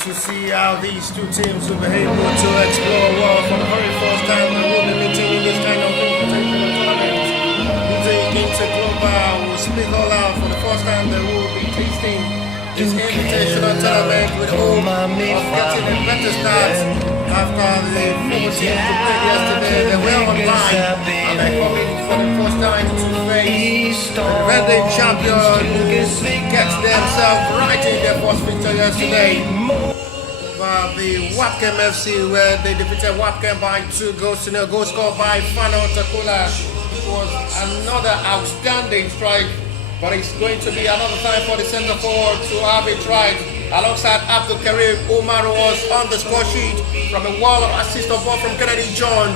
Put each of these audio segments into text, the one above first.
to see how these two teams will be able to explore well for the very first time. They will be maintaining this kind of invitational tournament. The Interglobal will split all out for the first time. They will be tasting this invitational tournament with hope of getting a better start after the four teams who played yesterday. They were online and they're coming for the first time to face the defending champion who gets themselves right in their first victory yesterday. But the Wapcam FC, where they defeated Wapcam by 2 goals to 0. Goal scored by Fano Takula. It was another outstanding strike, but it's going to be another time for the centre forward to have a try. Alongside Abdul Karim, Omar was on the score sheet from a wall of assist of ball from Kennedy John.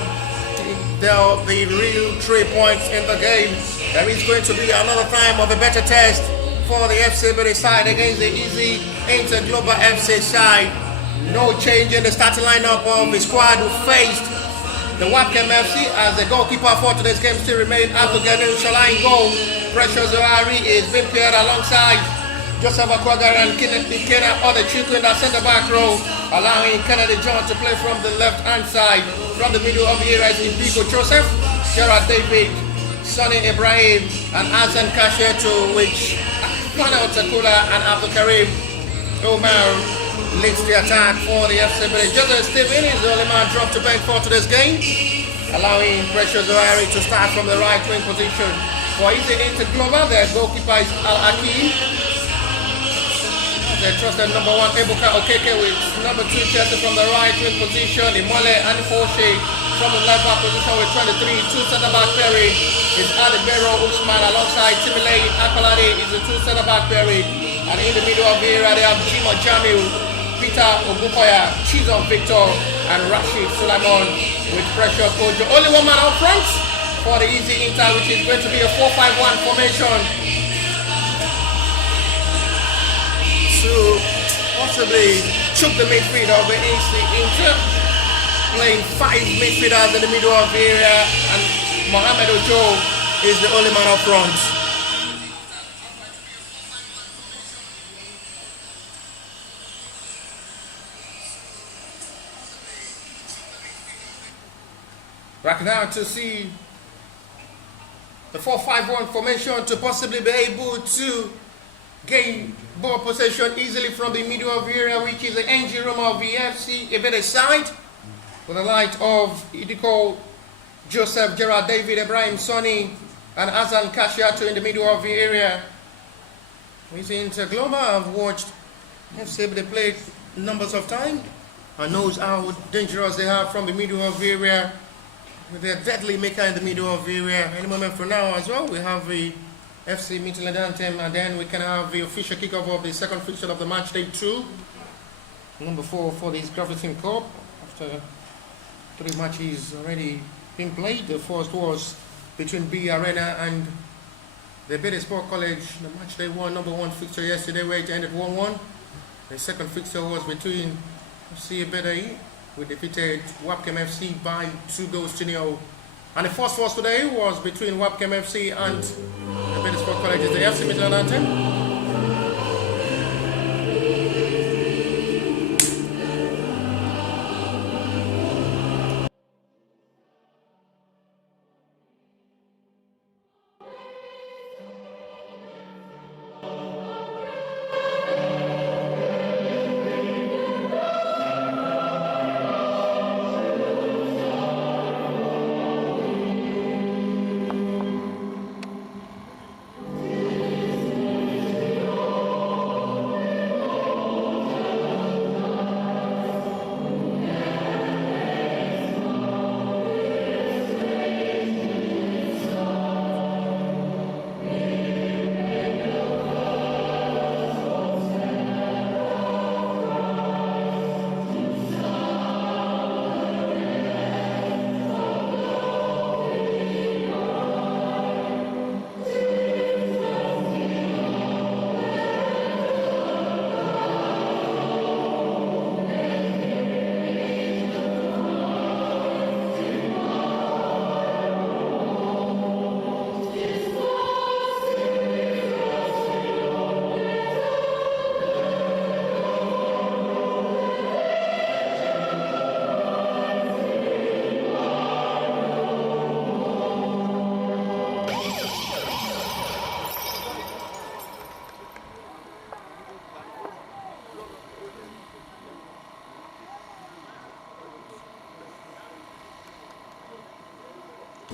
The real 3 points in the game. There is going to be another time of a better test for the FC Ebedei side against the easy Interglobal FC side. No change in the starting lineup of the squad who faced the Wapcam FC, as the goalkeeper for today's game still remains Abdul Ghani Shaline goal. Precious Zohari is being paired alongside Joseph Akwagar and Kenneth Odechukwu in that centre back row, allowing Kennedy John to play from the left hand side. From the middle of the area is Ibiko Joseph, Gerard David, Sonny Ibrahim, and Azan Kashetu, which Fano Takula and Abdul Karim Omar leads the attack for the FC Ebedei. Joseph Stephen is the only man dropped to bench for today's game, allowing Precious Zohari to start from the right wing position. For Easy Interglobal, their goalkeeper is Al-Akim. They trusted number 1 Ebuka Okeke with number 2 Chelsea from the right wing position. Imole Anifoshe from the left back position with 23. 2 centre back pairing is Adebero Usman alongside Timilei Akalade is the 2 centre back pairing. And in the middle of the area they have Jimo Jamil, Peter Ogukoya, Chizon Victor, and Rashid Suleiman with Precious Ojo. Only one man out front for the Easy Inter, which is going to be a 4-5-1 formation to possibly choke the midfield of the Easy Inter, playing 5 midfielders in the middle of the area, and Mohamed Ojo is the only man up front. Right now to see the 4-5-1 formation to possibly be able to gain ball possession easily from the middle of the area, which is the engine room of the FC Ebedei side, with the light of Idiko Joseph, Gerard David, Ibrahim Sonny, and Azan Kashiatu in the middle of the area. We see Interglobal have watched FC Ebedei play numbers of times and knows how dangerous they are from the middle of the area, with their deadly maker in the middle of the area. Any moment from now as well, we have the FC Midland Anthem, and then we can have the official kickoff of the second fixture of the match day 2, number 4 for this Graversen Cup, after 3 matches already been played. The first was between B Arena and the Ebedei Sport College, the match day 1, number 1 fixture yesterday, where it ended 1-1. The second fixture was between FC Ebedei, we defeated Wapcam FC by 2 goals to 0. And the first force today was between Wapcam FC and the Ebedei Sport College. Is the FC Midland Anthem.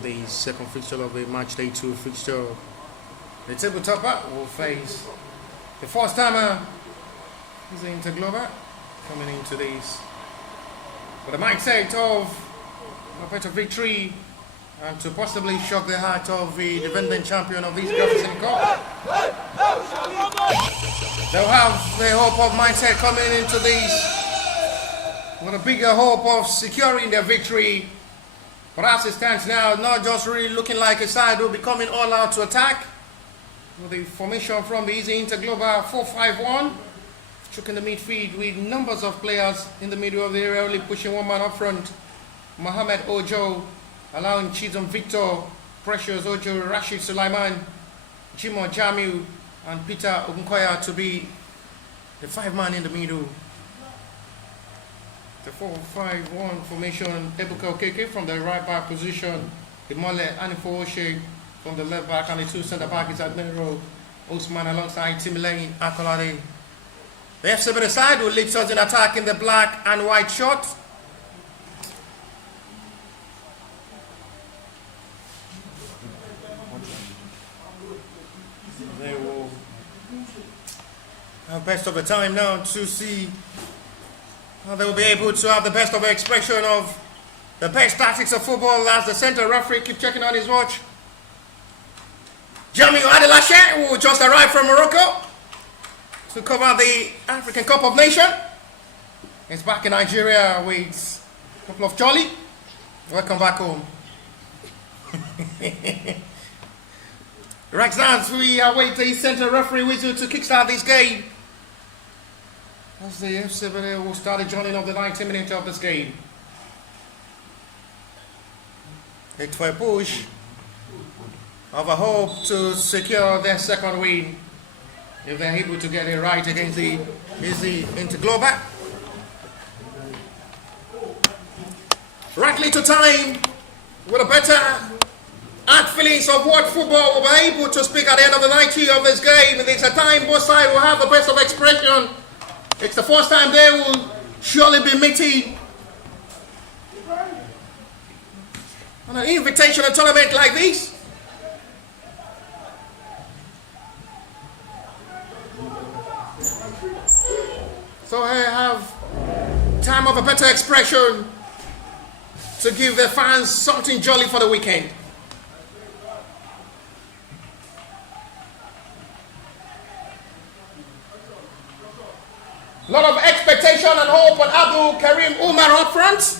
the second fixture of the match day 2 fixture. The table topper will face the first timer is the Nter coming into this with the mindset of a better victory and to possibly shock the heart of the defending champion of this Graversen Cup. They'll have the hope of mindset coming into this with a bigger hope of securing their victory. But as it stands now, not just really looking like a side will be coming all out to attack. With the formation from the Easy Nter 4-5-1, choking the midfield with numbers of players in the middle of the area, only pushing one man up front. Mohamed Ojo, allowing Chizom Victor, Precious Ojo, Rashid Sulaiman, Jimo Jamiu, and Peter Ogunkoya to be the 5-man in the middle. The 4-5-1 formation, Ebuka Okeke from the right back position, Imole Anifo Oshe from the left back, and the 2 centre back is Admiro Osman alongside Timilane Akolade. The FC side will lead us in attack in the black and white shirt. They will have best of the time now to see how they will be able to have the best of the expression of the best tactics of football as the center referee keep checking on his watch. Jamiu Adelashe, who just arrived from Morocco to cover the African Cup of Nations, is back in Nigeria with a couple of jolly. Welcome back home. Right now, we await the center referee whistle to kickstart this game, as the FC will start the joining of the 90 minutes of this game. It's for a push of a hope to secure their second win if they're able to get it right against the Nter. Rightly to time, with a better and feelings of what football will be able to speak at the end of the 90 of this game. It's a time both sides will have the best of expression. It's the first time they will surely be meeting on an invitational tournament like this. So I have time of a better expression to give the fans something jolly for the weekend. A lot of expectation and hope on Abdul Karim Umar up front.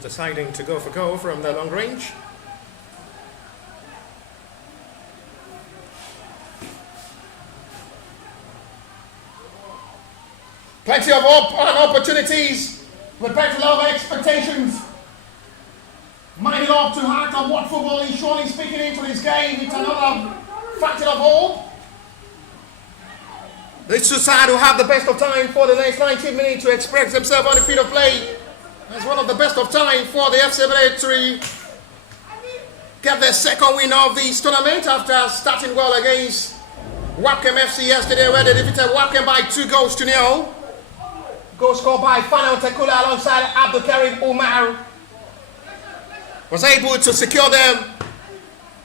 Deciding to go for goal from the long range. Plenty of opportunities with plenty of expectations. Minded up to heart of what football is surely speaking into this game. It's another factor of hope. These two sides will have the best of time for the next 90 minutes to express themselves on the field of play. It's one of the best of time for the FC Ebedei to get their second win of this tournament after starting well against Wapchem FC yesterday, where they defeated Wapchem by 2-0. Goal scored by Fana Tekula alongside Abdul Karim Umar was able to secure them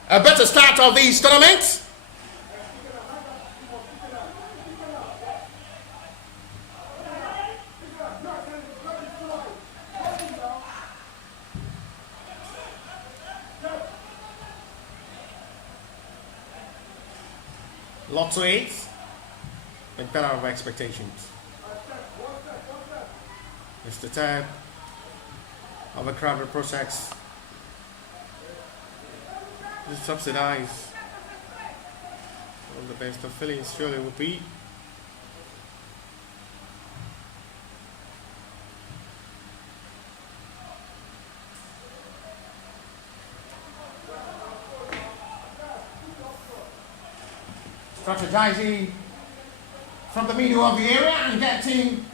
a better start of this tournament. Lot to it, but better of expectations. It's the time of a crowded process. To subsidize one of the best of feelings surely would be. Strategizing from the middle of the area and getting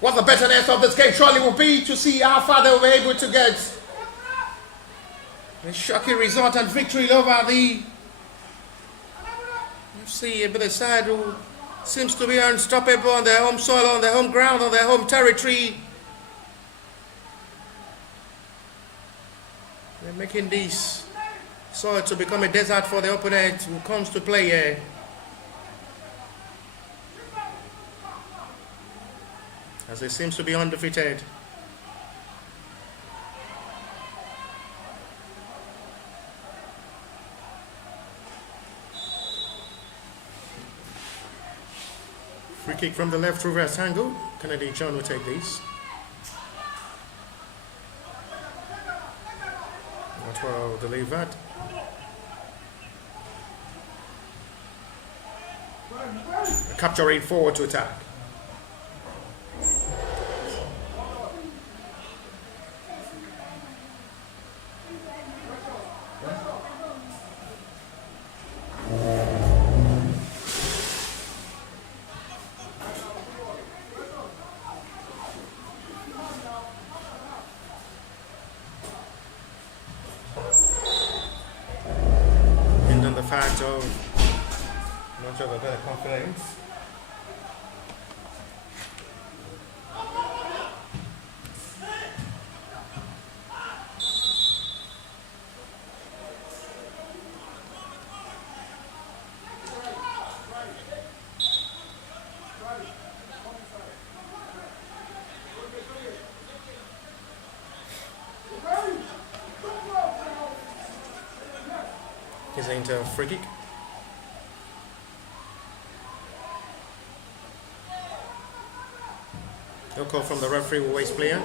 what the betterness of this game surely will be to see how far they were able to get a shocking result and victory over the FC Ebedei side, who seems to be unstoppable on their home soil, on their home ground, on their home territory. They're making this soil to become a desert for the opponent who comes to play here. As they seems to be undefeated. Free kick from the left reverse angle. Kennedy John will take this. Not well delivered. Capturing forward to attack. The fact of much of a better confidence. Is a Nter free kick. No call from the referee, will waste player.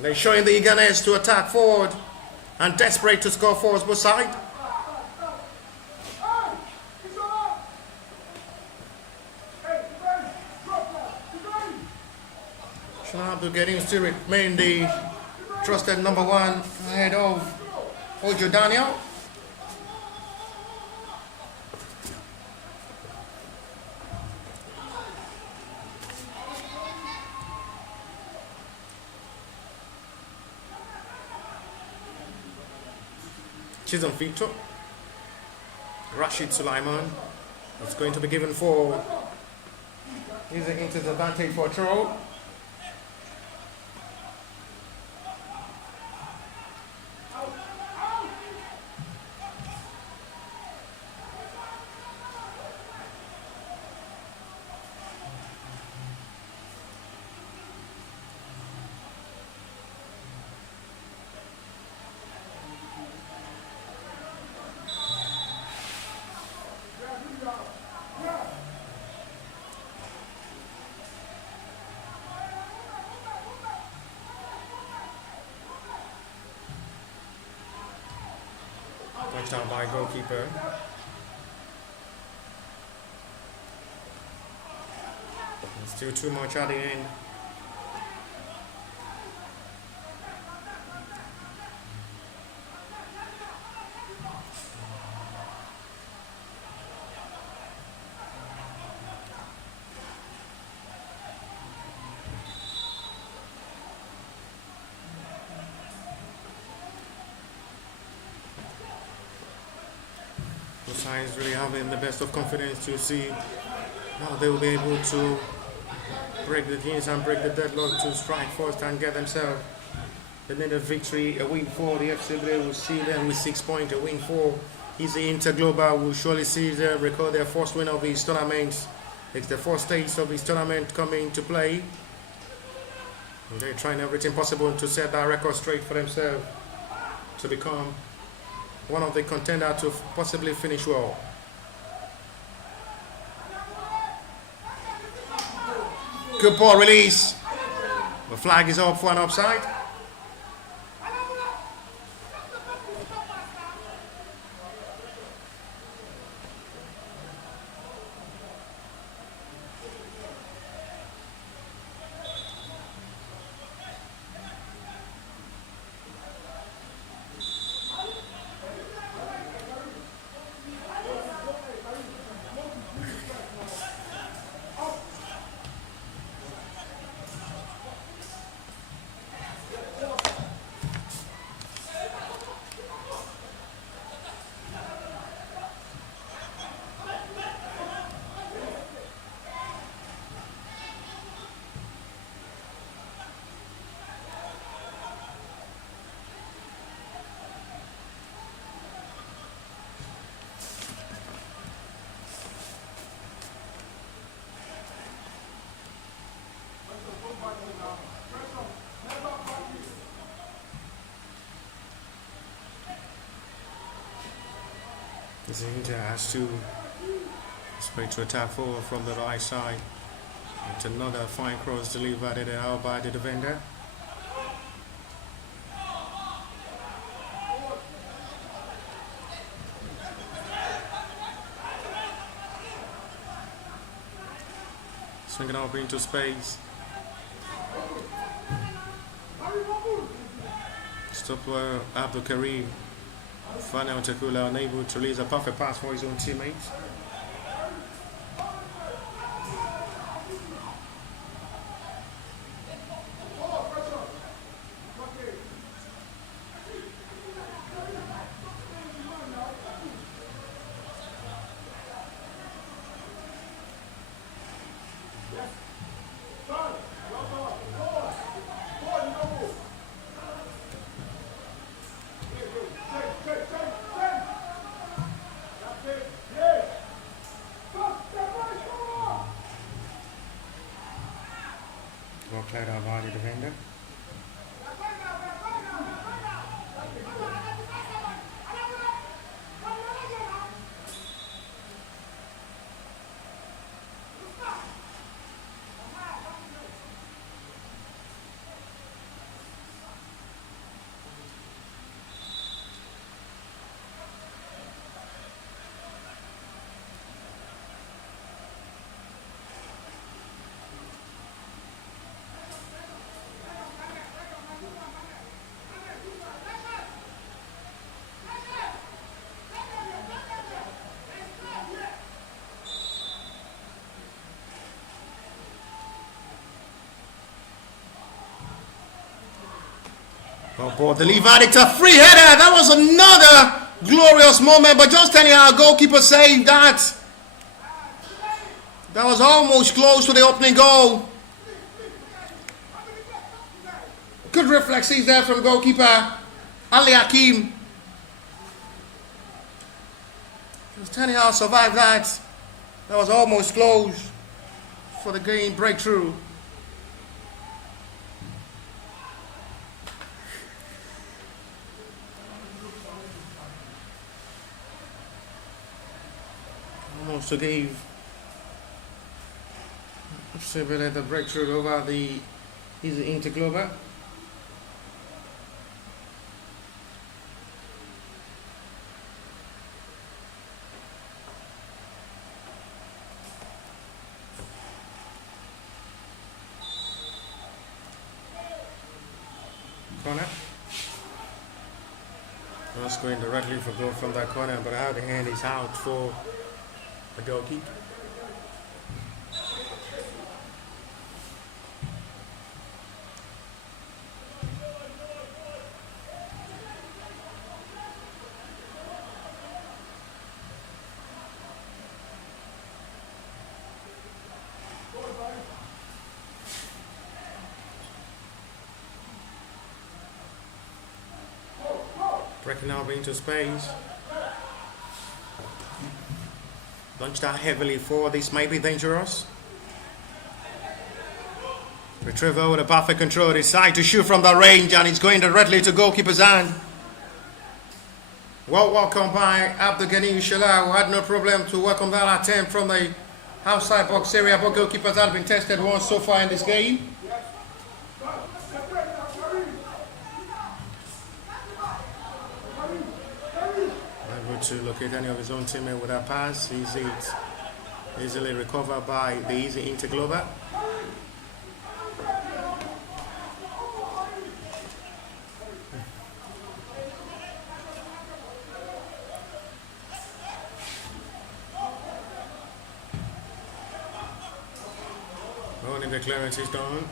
They're showing the eagerness to attack forward and desperate to score forwards both sides. To get used to remain the trusted number one ahead of Ojo Daniel. Chisholm Victor. Rashid Sulaiman. It's going to be given for using Inter's advantage for a throw. Touchdown by goalkeeper. There's still too much at the end. Signs really having the best of confidence to see how they will be able to break the jeans and break the deadlock to strike first and get themselves the needed victory. A win for the FC Ebedei will see them with 6 points. A win for Easy Nter Global will surely see them record their first win of this tournament. It's the first stage of this tournament coming to play. And they're trying everything possible to set that record straight for themselves to become one of the contenders to possibly finish well. Good ball release. The flag is up for an offside. Nter has to straight to attack forward from the right side. It's another fine cross delivered out by the defender. Swinging up into space. Stopper Abdul Karim. Final Takula unable to release a perfect pass for his own teammates. Well played out by the defender. Oh boy, the Levitic to free header. That was another glorious moment, but just telling our goalkeeper saying that. That was almost close to the opening goal. Good reflexes there from goalkeeper Ali Hakim. Just telling how survived that. That was almost close for the game breakthrough. Almost gave Sebele the breakthrough over the Nter Global. Corner. Just going directly for goal from that corner, but how the hand is out for the goalkeeper. Breaking out into space. Launched out heavily forward. This might be dangerous. Retriever with a perfect control. Decide to shoot from the range, and it's going directly to goalkeeper's hand. Well welcomed by Abdul Ghani Shala, who had no problem to welcome that attempt from the outside box area. But goalkeepers have been tested once so far in this game. To locate any of his own teammate with that pass. Easily recovered by the Nter Global. Only the clearance is done.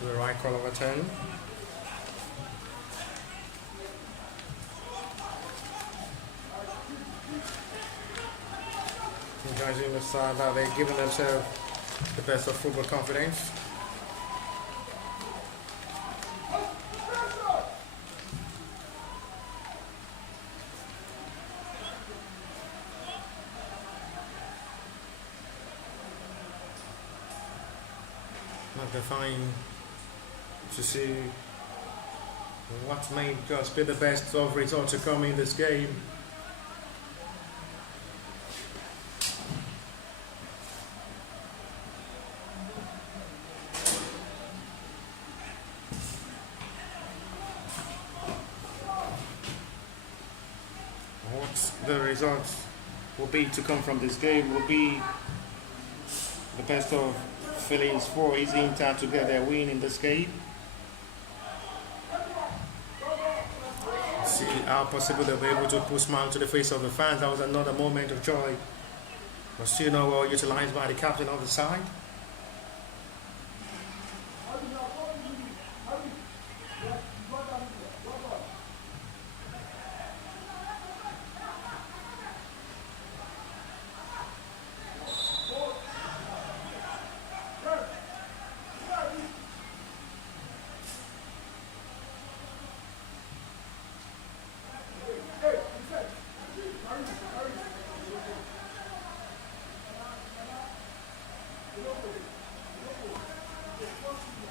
To the right call of a turn. You guys in the side now, they're giving themselves the best of football confidence. Not defined to see what made us be the best of results to come in this game. What the results will be to come from this game will be the best of feelings for his Nter to get their win in this game. See how possible they'll be able to put a smile to the face of the fans. That was another moment of joy, but still not well utilized by the captain of the side.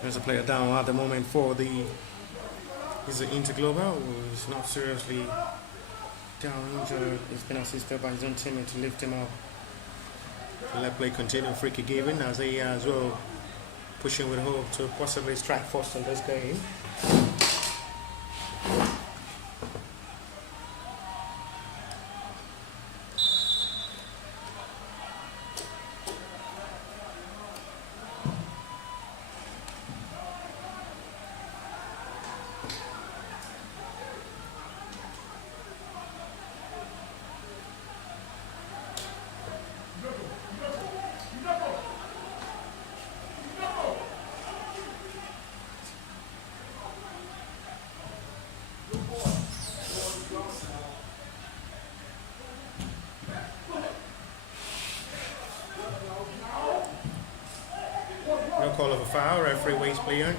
There's a player down at the moment for he's an Nter Global who is not seriously down injured. He's been assisted by his own teammate to lift him up. Let play continue, free kick given as they as well pushing with hope to possibly strike first in this game. No call of a foul, referee waits player.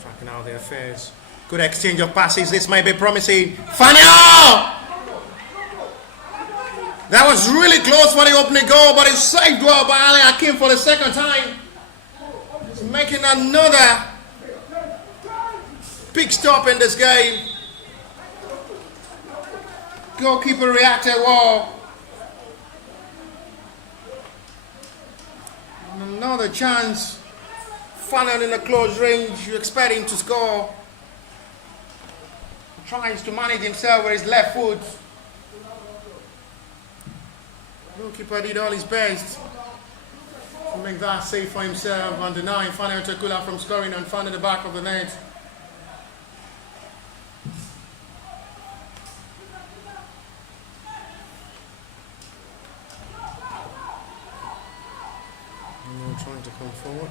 Tracking out their affairs. Good exchange of passes, this might be promising. Final! That was really close for the opening goal, but it's saved well by Ali Hakim for the second time. He's making another big stop in this game. Goalkeeper reacted well. And another chance. Funneled in a close range. You expect him to score. Tries to manage himself with his left foot. Goalkeeper did all his best to make that save for himself and deny Fana Otakula from scoring and finding the back of the net. Trying to come forward.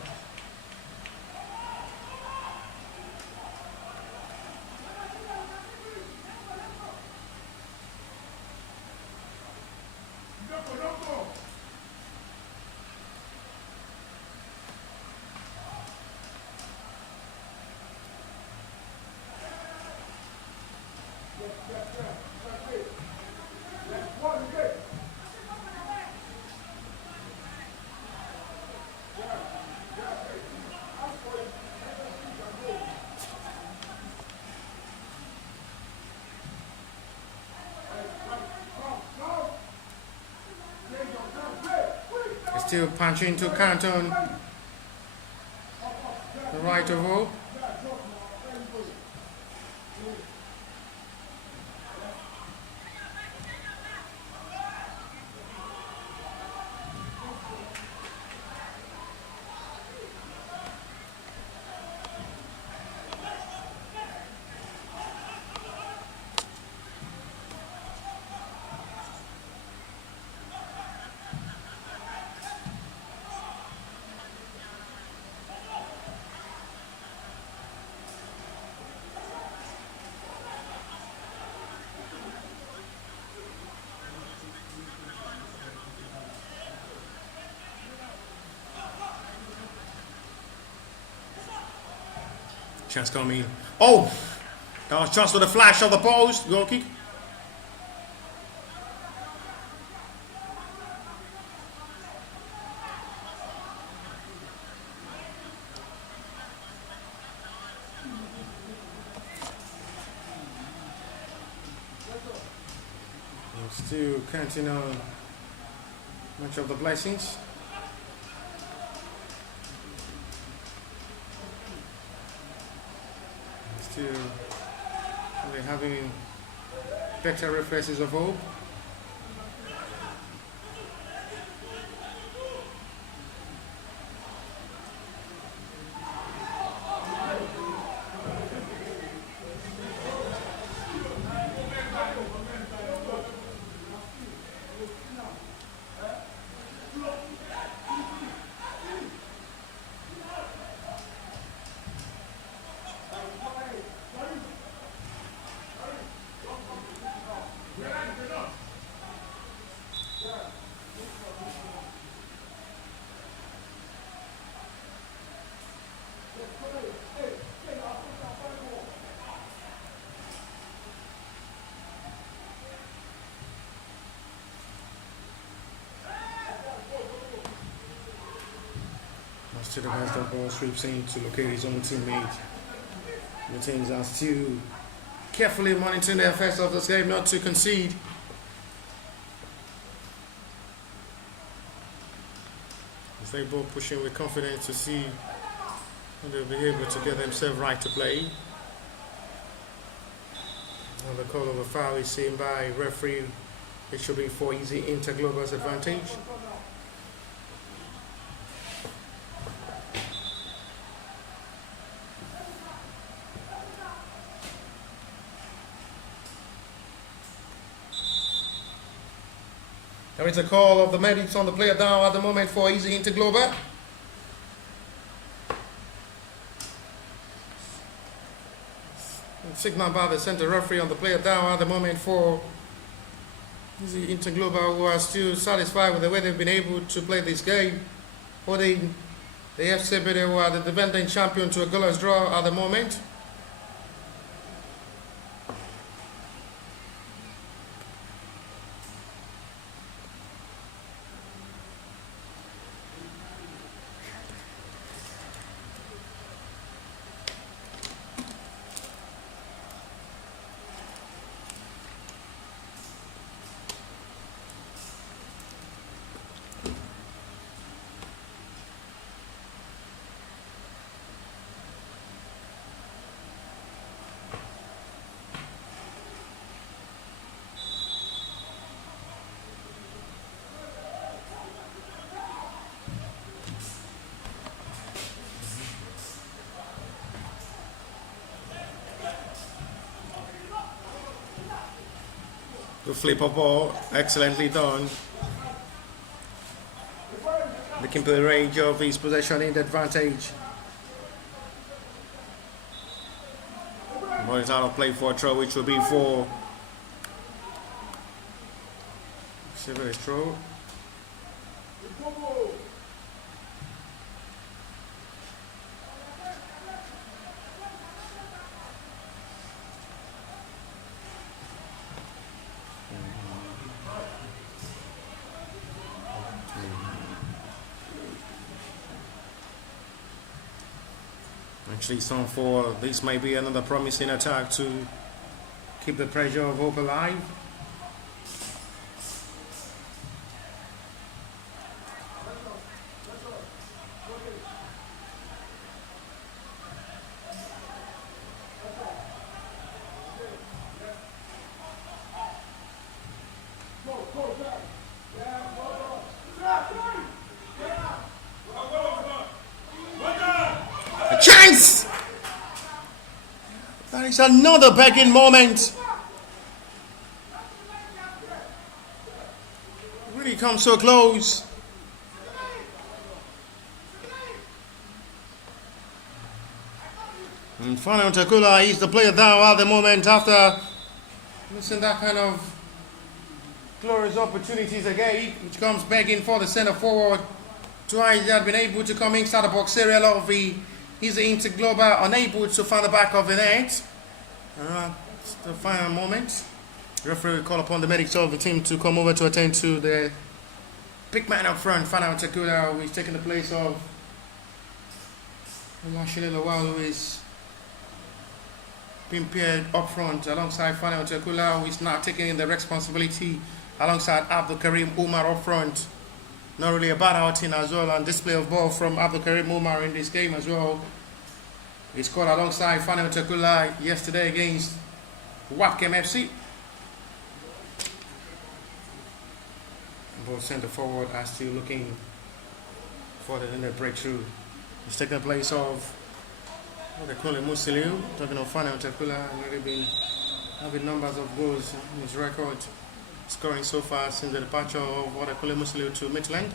Still punching to Canton. The right of hope. Chance coming. Oh! That was just with the flash of the post. Goal kick. Still counting on much of the blessings. Still having better reflexes of hope. To the best of ball sweeps in to locate his own teammate. The teams are still carefully monitoring the effects of this game not to concede. As they both pushing with confidence to see when they'll be able to get themselves right to play. And the call of a foul is seen by referee. It should be for easy Nter Global's advantage. There is a call of the medics on the player down at the moment for easy Nter Global. Signal by the center referee on the player down at the moment for easy Nter Global, who are still satisfied with the way they've been able to play this game. For the FC Ebedei, who are the defending champion, to a goalless draw at the moment. The flip of ball, excellently done. Looking for the range of his possession in the advantage. Ball is out of play for a throw, which will be for Ebedei's throw. Actually, some for this may be another promising attack to keep the pressure of hope alive. Chance! That is another begging moment. Really come so close. And finally, Takula is the player down at the moment after missing that kind of glorious opportunities again, which comes begging for the centre forward. Twice they had been able to come inside the box area. A lot of the Is the Nter Global unable to find the back of the net? It's the final moment. The referee will call upon the medics of the team to come over to attend to the big man up front, Fana Takula, who is taking the place of Lashile Lawal, who is being paired up front alongside Fana Takula, who is now taking the responsibility alongside Abdul Karim Umar up front. Not really a bad outing as well, and display of ball from Abdul Karim Umar in this game as well. He scored alongside Fana Takula yesterday against Wakem FC. Both centre forward are still looking for the breakthrough. He's taking the place of what they call him Musiliu. Talking of Fana Takula, already been having numbers of goals in his record, scoring so far since the departure of what they call him Musiliu to Midland.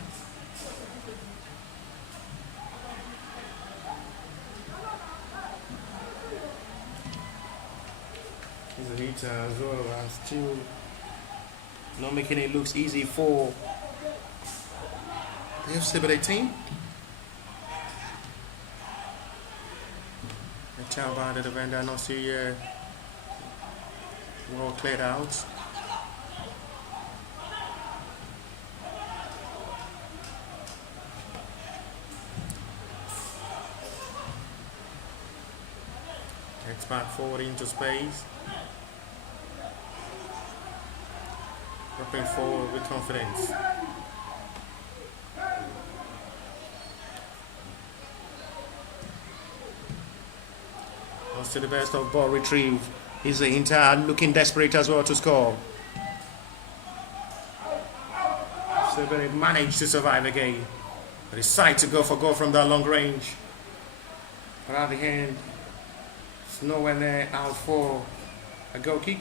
He's a hitter as well, and still not making it look easy for the Ebedei team. The child by the defender, not still here. Well cleared out. Gets back forward into space. Dropping forward with confidence. To the best of ball retrieve. Is the Nter looking desperate as well to score. So they managed to survive again. But decide to go for goal from that long range. But at the end, it's nowhere near out for a goal kick.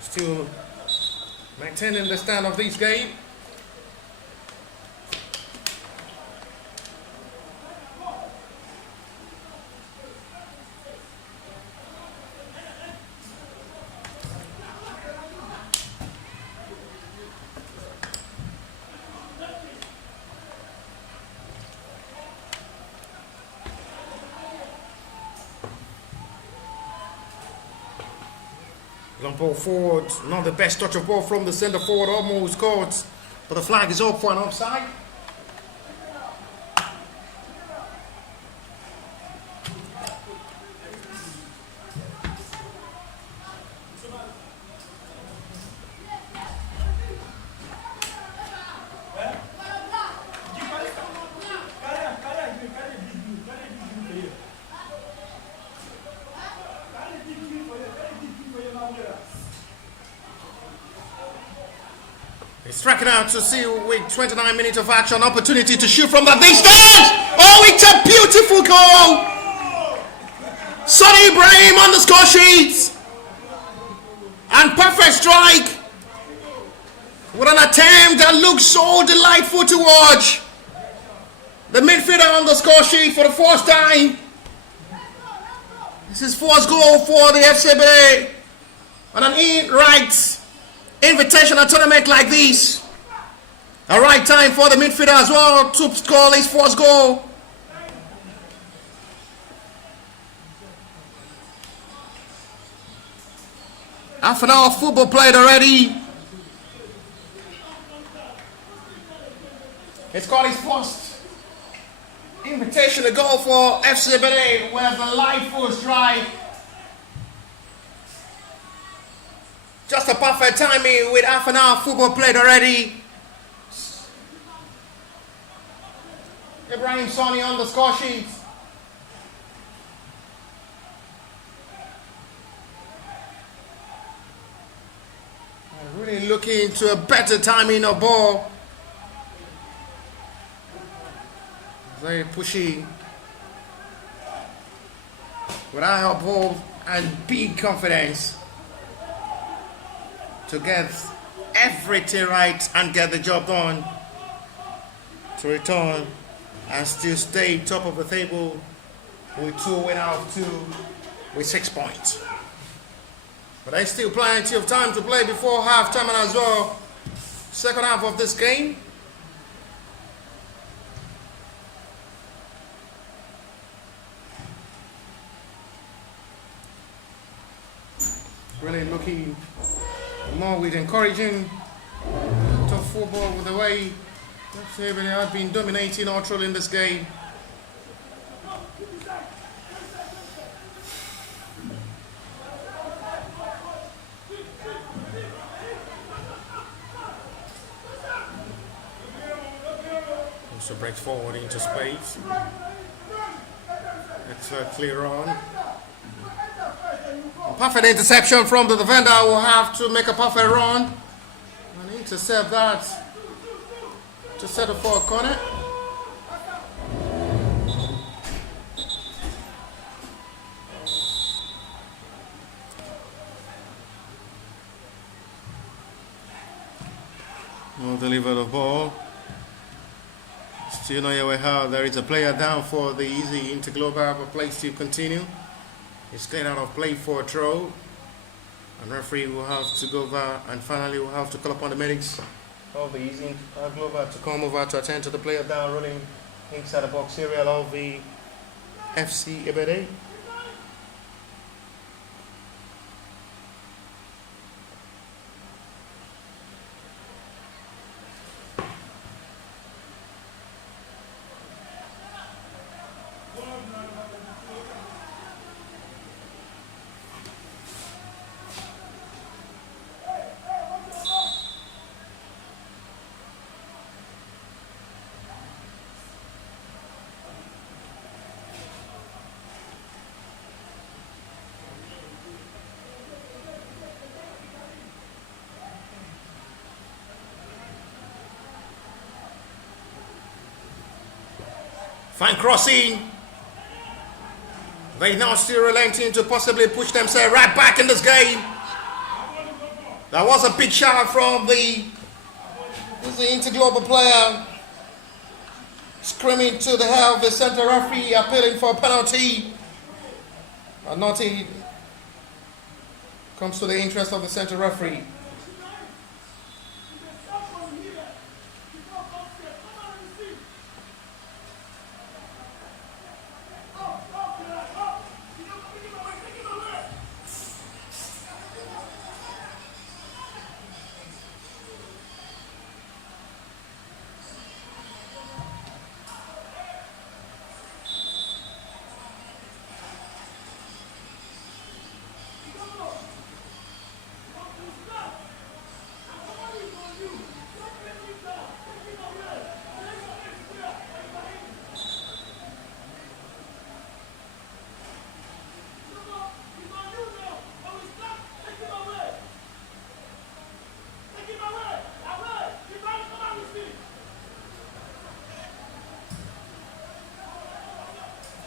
Still maintaining the stand of this game. Long ball forward, not the best touch of ball from the centre forward, almost caught, but the flag is up for an offside. He's striking out to see with 29 minutes of action, opportunity to shoot from the distance. Oh, it's a beautiful goal. Sonny Ibrahim on the score sheet. And perfect strike. With an attempt that looks so delightful to watch. The midfielder on the score sheet for the first time. This is first goal for the FCB. On an right invitational tournament like this. A right time for the midfielder as well to score his first goal. Half an hour of football played already. It's got his first invitation to go for FC Ebedei, where the life was dry. Just a perfect timing with half an hour football played already. Ibrahim Sani on the score sheet. Really looking to a better timing of ball. Very pushy. With high up ball and big confidence to get everything right and get the job done. To return and still stay top of the table with 2 win out of 2 with 6 points. But there's still plenty of time to play before half-time as well. Second half of this game. Really looking more with encouraging tough football with the way they have been dominating or trolling this game. Also breaks forward into space. It's clear on. A perfect interception from the defender. Will have to make a perfect run and intercept that to settle for a corner. Will deliver the ball. Still not aware how there is a player down for the easy Interglobal, but play still continue. It's cleared out of play for a throw. And referee will have to go over and finally will have to call upon the medics of the easy Interglobal to come over to attend to the player down rolling inside the box area of the FC Ebedei. Fine crossing. They now still relenting to possibly push themselves right back in this game. That was a big shot from the Interglobal player. Screaming to the hell of the center referee, appealing for a penalty. But nothing comes to the interest of the center referee.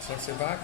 Takes it back.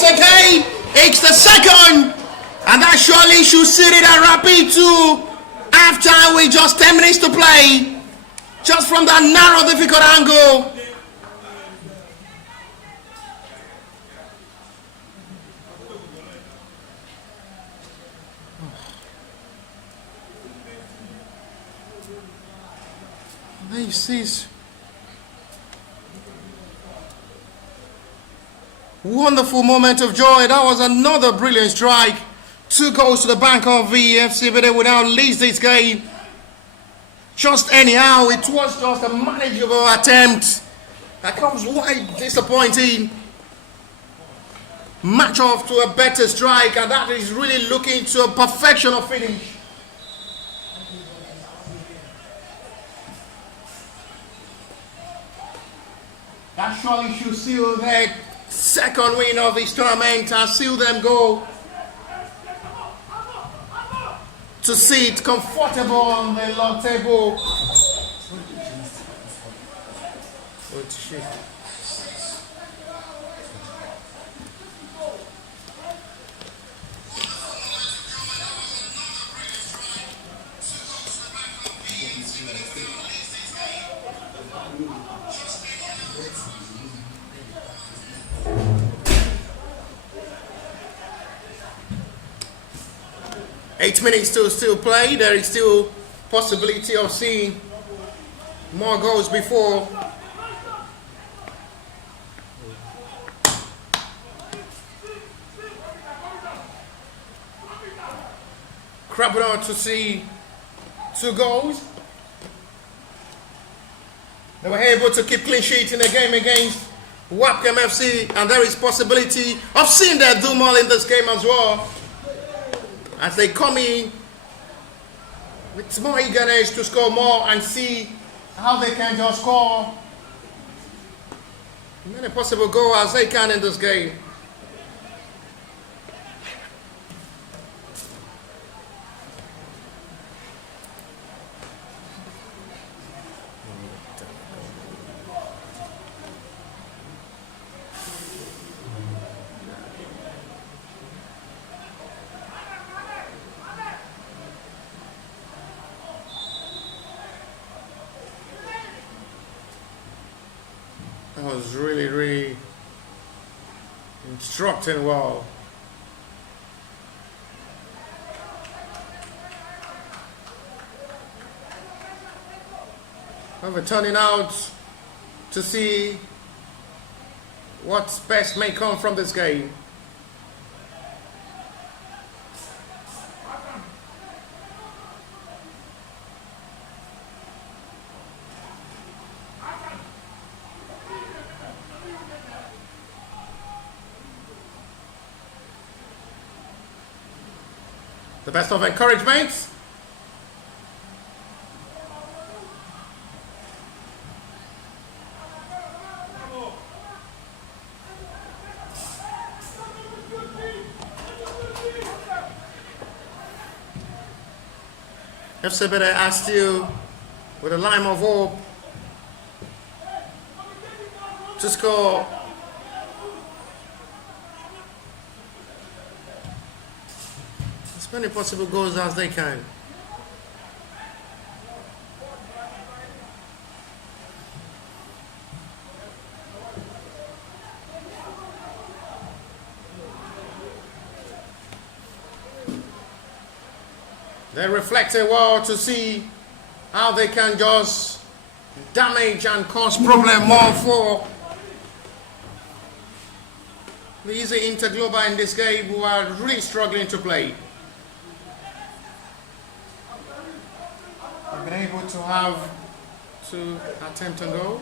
minutes again. It's the second. And that surely should sit it at rapid to halftime with just 10 minutes to play. Just from that narrow, difficult angle. This is wonderful moment of joy. That was another brilliant strike. 2 goals to the bank of VFC, but they would now lead this game. Just anyhow, it was just a manageable attempt. That comes wide disappointing. Match off to a better strike, and that is really looking to a perfection of finish. That surely should seal their second win of this tournament and seal them go to sit comfortable on the log table. 8 minutes to still play. There is still possibility of seeing more goals before crabbing on to see 2 goals. They were able to keep clean sheet in the game against Wapcam FC, and there is possibility of seeing their do more in this game as well, as they come in with more eagerness to score more and see how they can just score as many possible goals as they can in this game. That was really instructing well. And we're turning out to see what's best may come from this game. The best of encouragement. FC Ebedei are still with a lime of hope to score as many possible goals as they can. They reflected well to see how they can just damage and cause problem more for the easy Interglobal in this game, who are really struggling to play. They've been able to have 2 attempts on goal.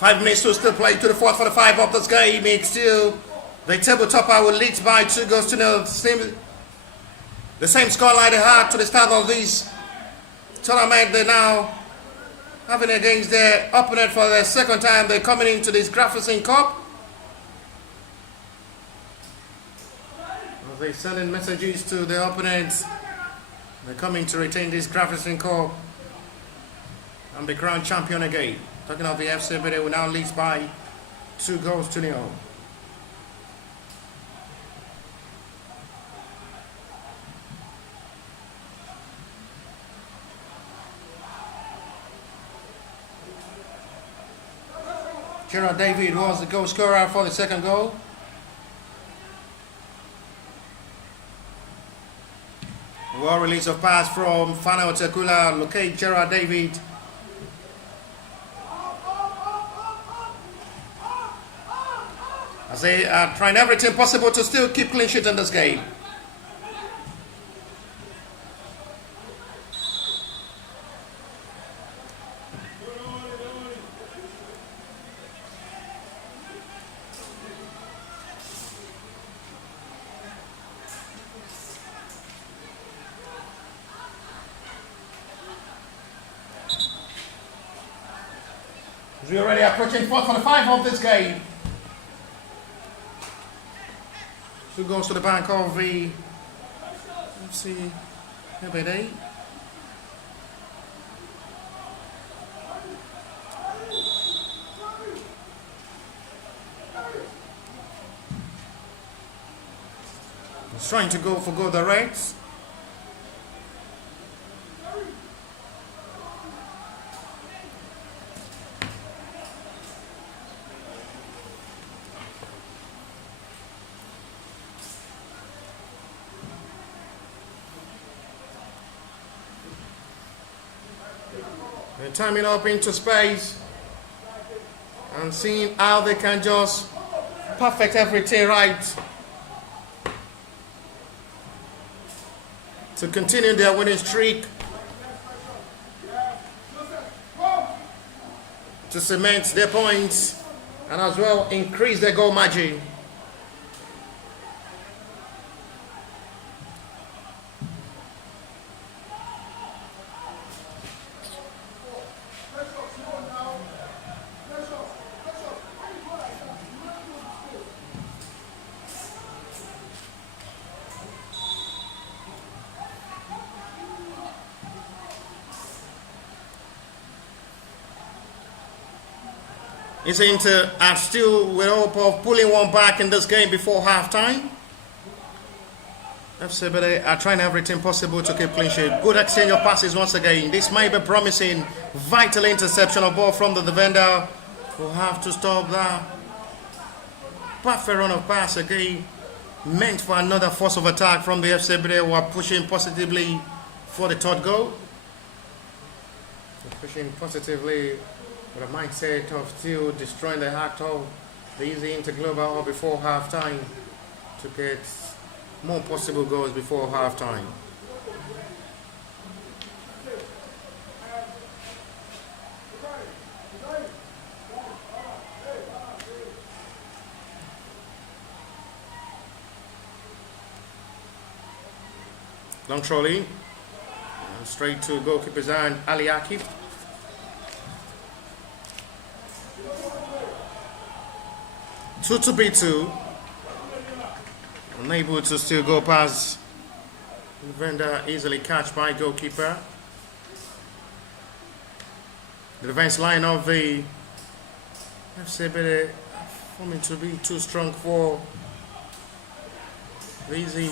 5 minutes to still play to the 4:45 of this game. It's still the tabletopper will lead by 2 goals to nil. The same scoreline they had to the start of this tournament. They're now having against their opponent for the second time. They're coming into this Graversen Cup. They're sending messages to the opponents. They're coming to retain this Graversen Cup and be crowned champion again. Talking of the FC Ebedei will now lead by 2 goals to nil. Gerard David was the goal scorer for the second goal. Well, release of pass from Fana Otekula, locate Gerard David. As they are trying everything possible to still keep clean sheet in this game. We're already approaching 4:45 of this game. 2 goes to the bank of the FC Ebedei. He's trying to go for goal direct. They're timing up into space and seeing how they can just perfect everything right to continue their winning streak, to cement their points and as well increase their goal margin. It's Nter are still with hope of pulling one back in this game before halftime. FC Ebedei are trying everything possible to keep clean sheet. Good exchange of passes once again. This might be promising. Vital interception of ball from the defender. Will have to stop that. Perfect run of pass again. Meant for another force of attack from the FC Ebedei, who are pushing positively for the 3rd goal. They're pushing positively with a mindset of still destroying the heart of the easy interglobal before halftime to get more possible goals before halftime. Long trolley and straight to goalkeeper's hand, Ali Akif. Two to be 2. Unable to still go past. Defender easily catch by goalkeeper. The defense line of the FC Ebedei forming to be too strong for the easy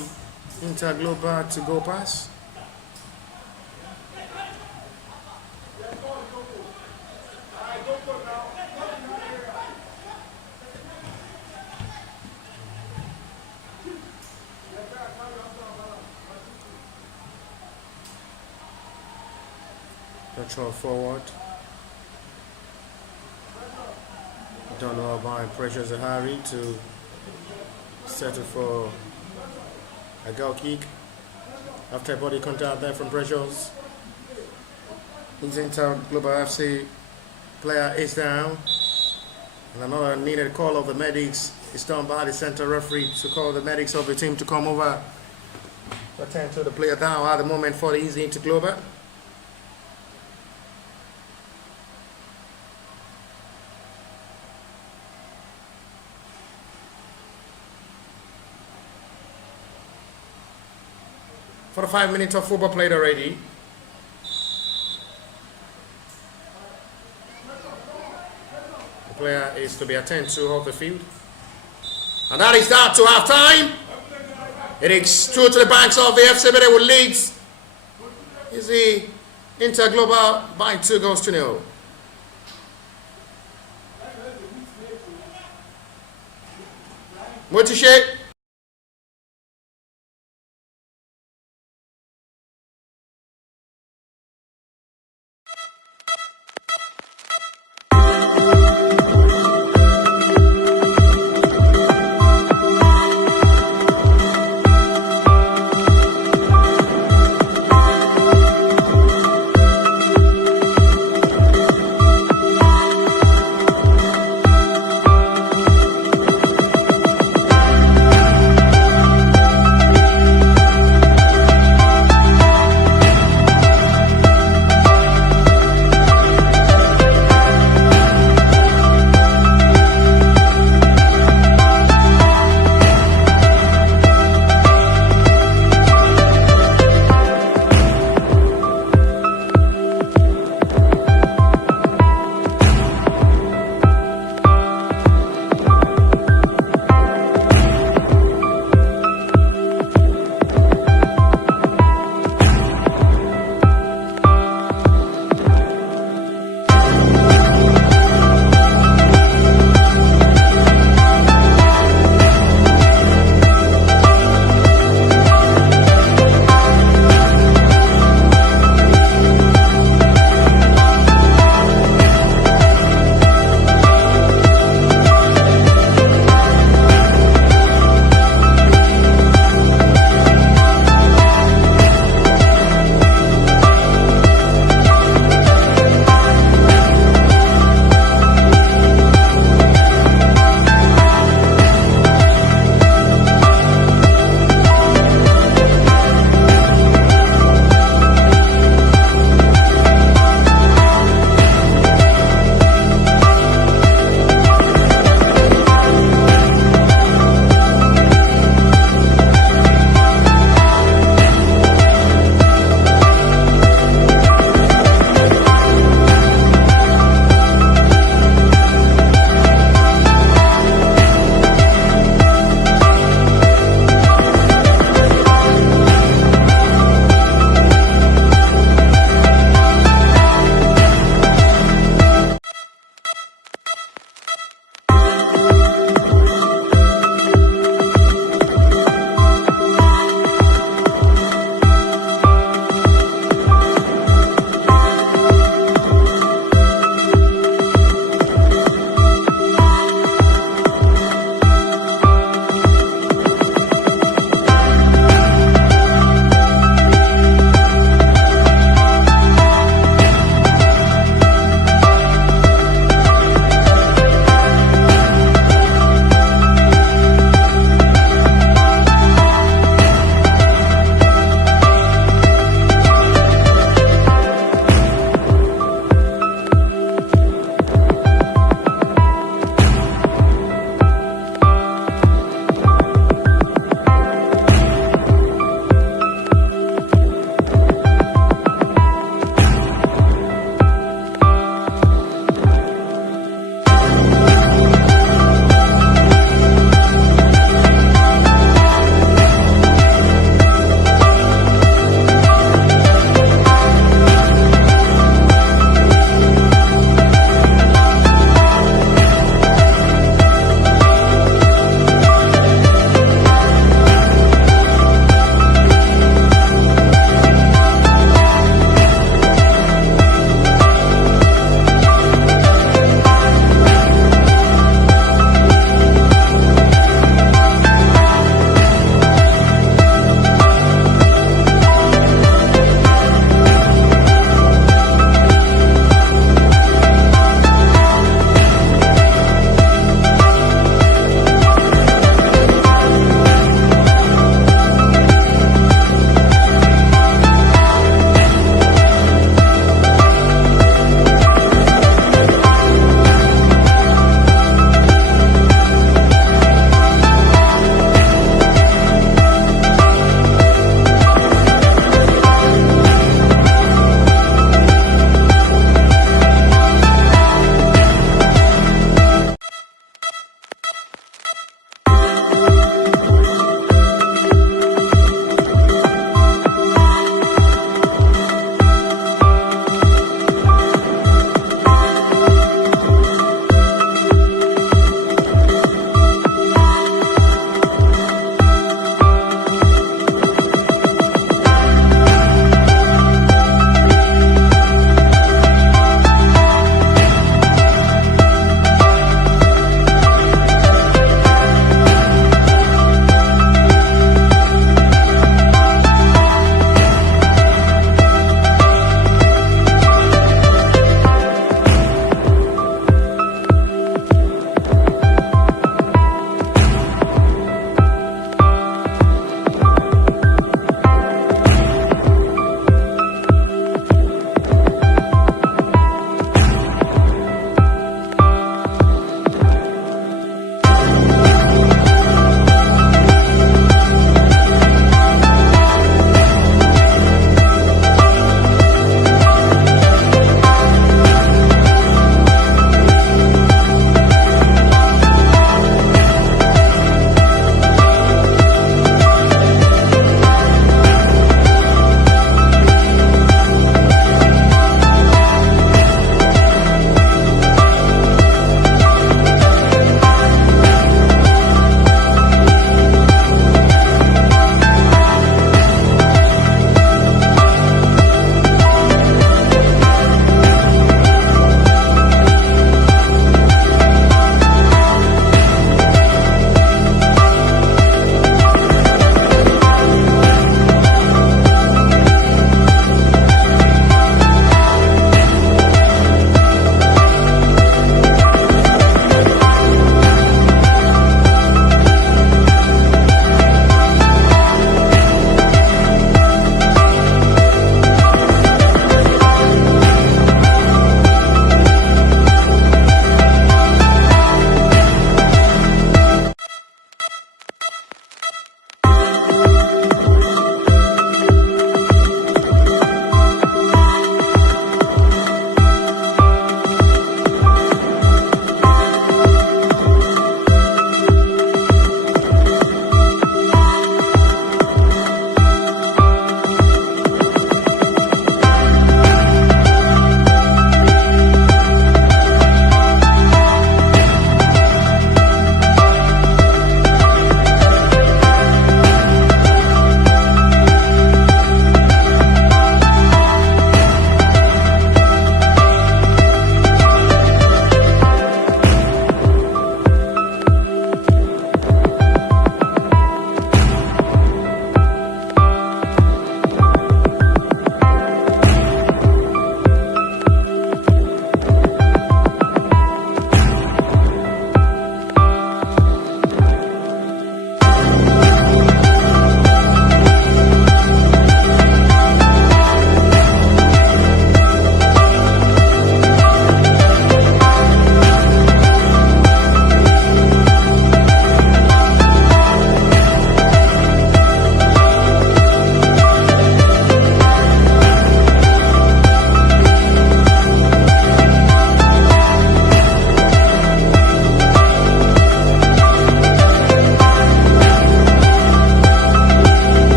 interglobal to go past. Control forward. Don't know about pressure Zahari to settle for a goal kick. After body contact there from Precious. Nter Global FC player is down. And another needed call of the medics is done by the center referee to call the medics of the team to come over to attend to the player down at the moment for the easy into Glover. For the 5 minutes of football played already. The player is to be attended to off the field. And that is that to half time. It is through to the banks of the FC Ebedei with leads. Is the Nter Global by 2-0. Motishe.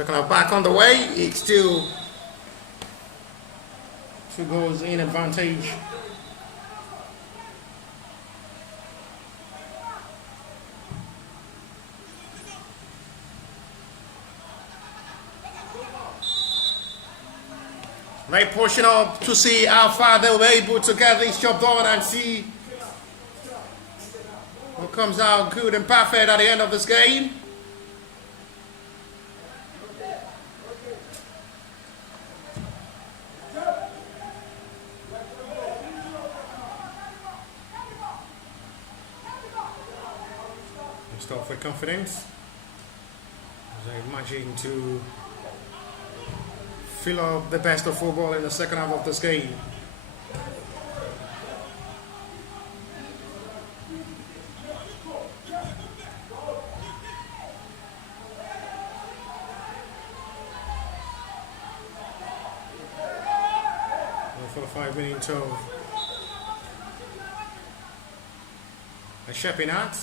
Second half back on the way. It's still 2 goals in advantage. Right pushing up to see how far they were able to get this job done and see what comes out good and perfect at the end of this game. Start with confidence. As I imagine to fill up the best of football in the second half of this game. For the 5 minutes of a shaping out.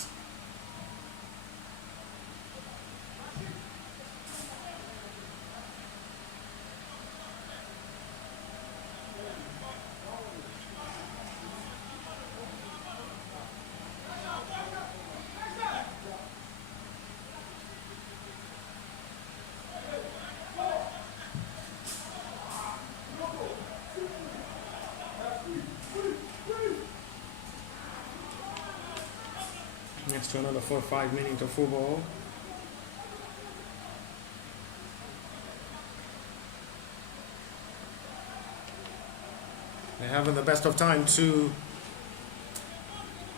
Next to another 4 or 5 minutes of football. They're having the best of time to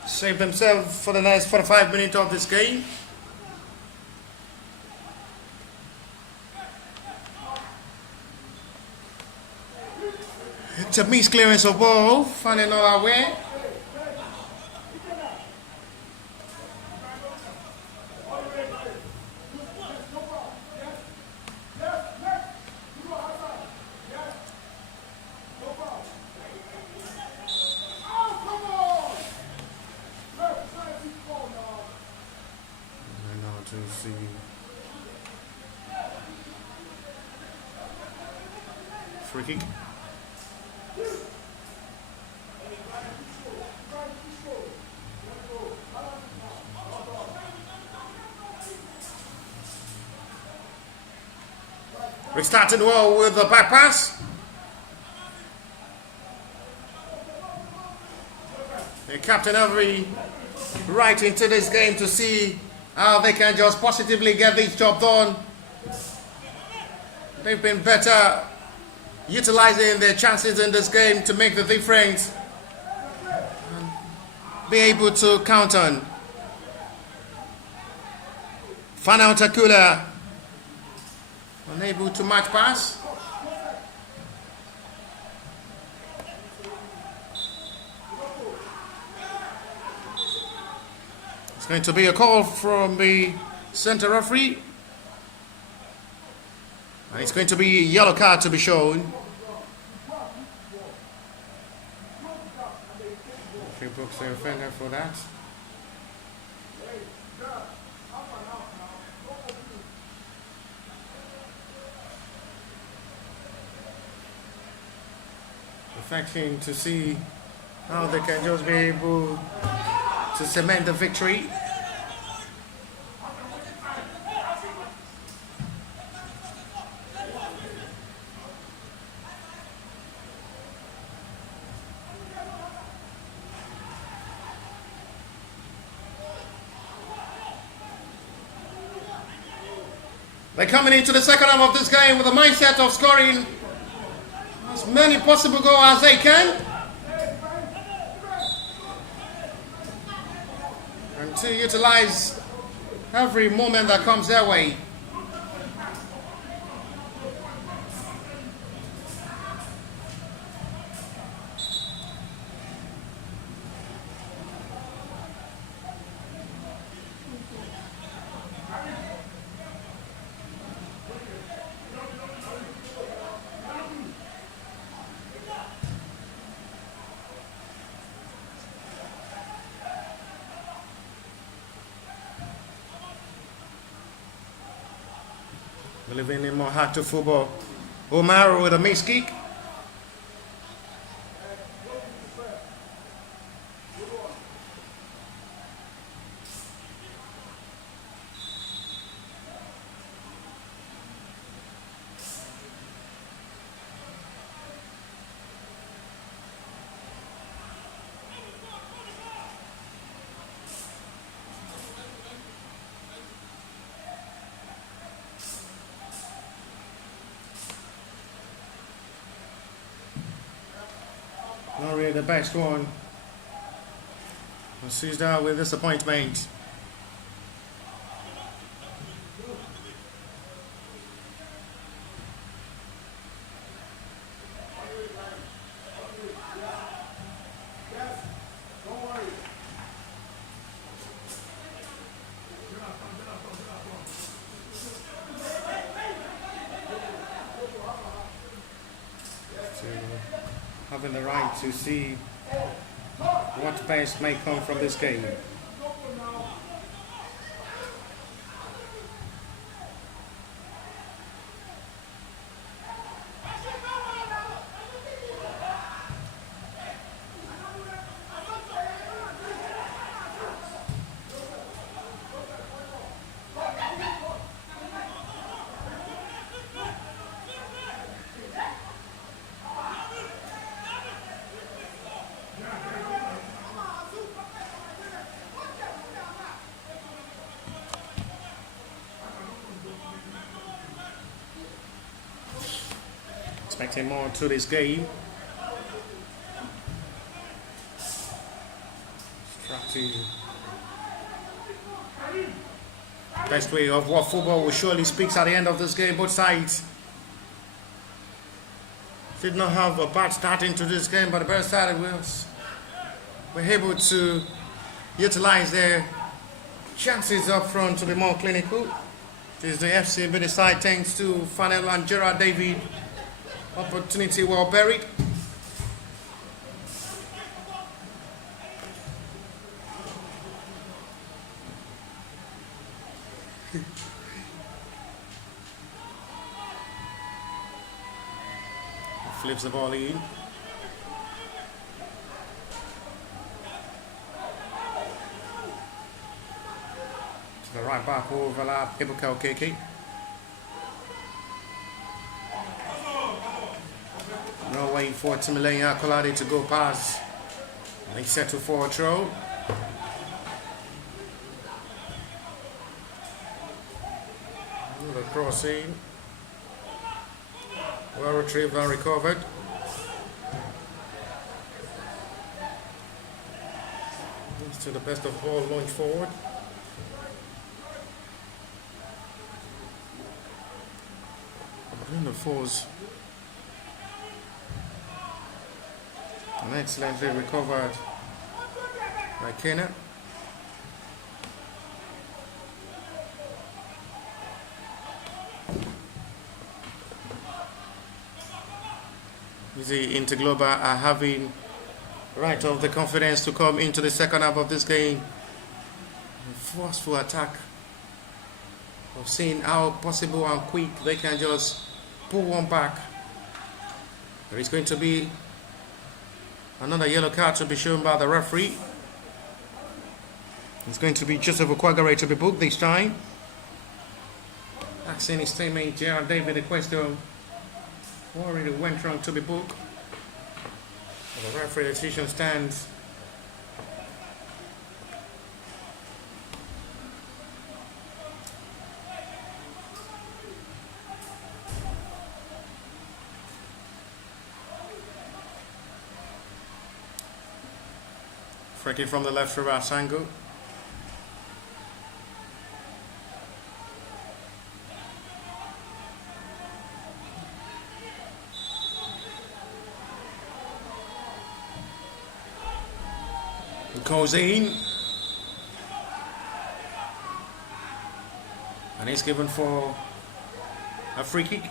save themselves for the last 4 or 5 minutes of this game. It's a missed clearance of ball, finding all our way. Free kick. We started well with the back pass. The captain every right into this game to see how they can just positively get this job done. They've been better utilizing their chances in this game to make the difference and be able to count on. Fanal Takula unable to match pass. It's going to be a call from the center referee. And it's going to be a yellow card to be shown. He books the offender for that. Affecting to see how they can just be able to cement the victory. They're coming into the second half of this game with a mindset of scoring as many possible goals as they can. And to utilize every moment that comes their way. We're living in more hard to football. Omaro with a miss kick. Not really the best one. We'll see that with disappointment. Having the right to see what best may come from this game. Expecting more to this game. Strategy. Best way of what football will surely speaks at the end of this game. Both sides did not have a bad start into this game, but the better side were able to utilize their chances up front to be more clinical. This is the FC Ebedei side thanks to Fanel and Gerard David. Opportunity well buried. Flips the ball in. To the right back overlap Ebuka Okeke. No way for Timileyin Akolade to go past. They settle for a throw. The crossing. Well retrieved and recovered. To the best of ball, launch forward. Between the fours. And excellently recovered by Kenya. The Nter Global are having right of the confidence to come into the second half of this game. A forceful attack of seeing how possible and quick they can just pull one back. There is going to be another yellow card to be shown by the referee. It's going to be Joseph Okwagare to be booked this time. Asking his teammate Gerard David the question, what already went wrong to be booked? The referee decision stands. Free kick from the left reverse angle. Goes in. And he's given for a free kick.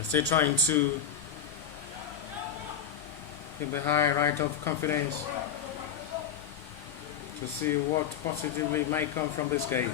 Still trying to keep the high right of confidence to see what positively might come from this game.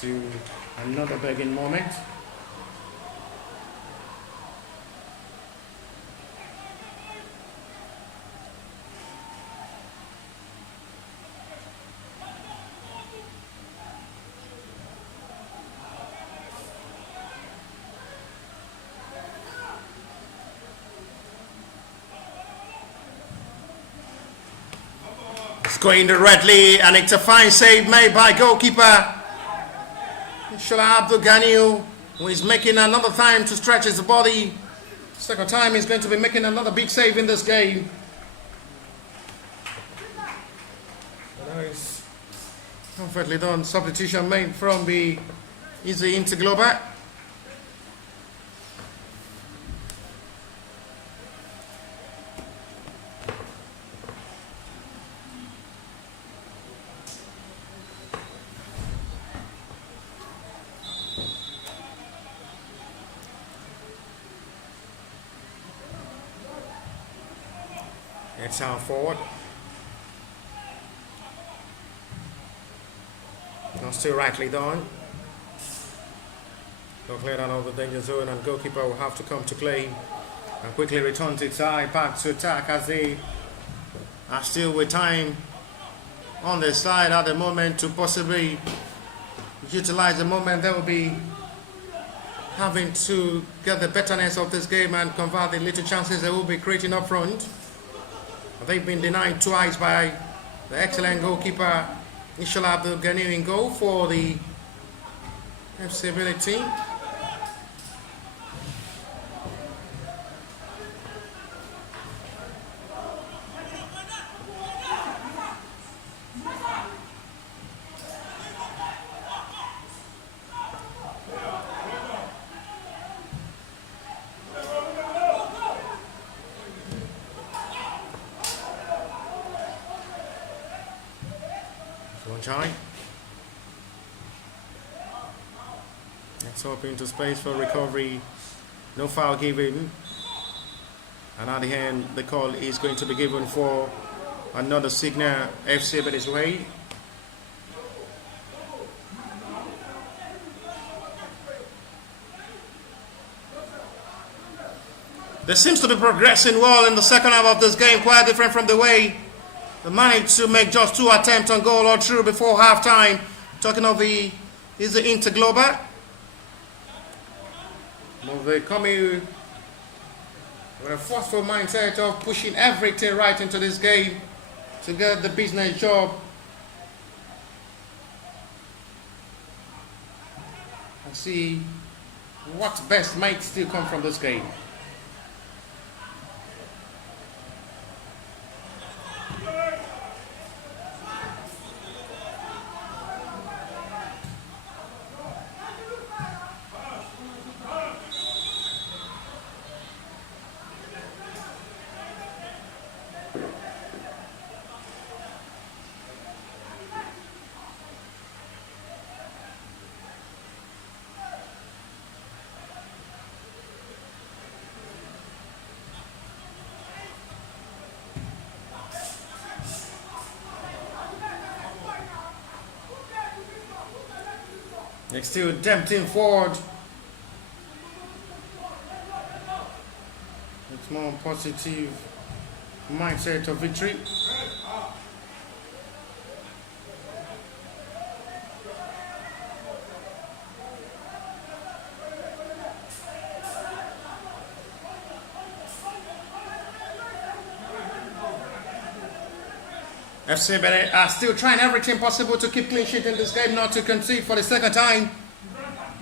To another begging moment. It's going directly, and it's a fine save made by goalkeeper Abdul Ganiu, who is making another time to stretch his body. Second time he's going to be making another big save in this game. Nice. Comfortably done. Substitution made from the Nter Global. It's out forward. Not still rightly done. Go clear out of the danger zone, and goalkeeper will have to come to play and quickly return to side back to attack as they are still with time on their side at the moment to possibly utilize the moment. They will be having to get the betterness of this game and convert the little chances they will be creating up front. They've been denied twice by the excellent goalkeeper Abdul Ganiu in goal for the FC Ebedei team. It's open into space for recovery. No foul given. And at the end, the call is going to be given for another signal FC Ebedei's way. They seems to be progressing well in the second half of this game, quite different from the way they managed to make just 2 attempts on goal or through before halftime. Talking of the Nter Global. They're coming with a forceful mindset of pushing everything right into this game to get the business job. And see what best might still come from this game. They're still tempting forward. It's more positive mindset of victory. FC Ebedei are still trying everything possible to keep clean sheet in this game, not to concede for the second time.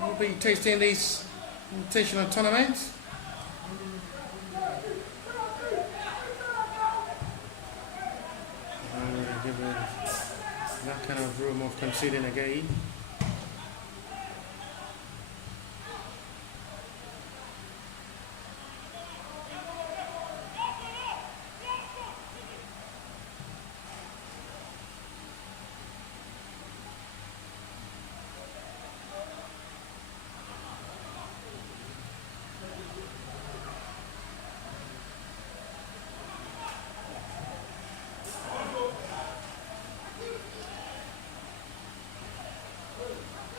We'll be tasting this Invitational tournament. Given that kind of room of conceding again.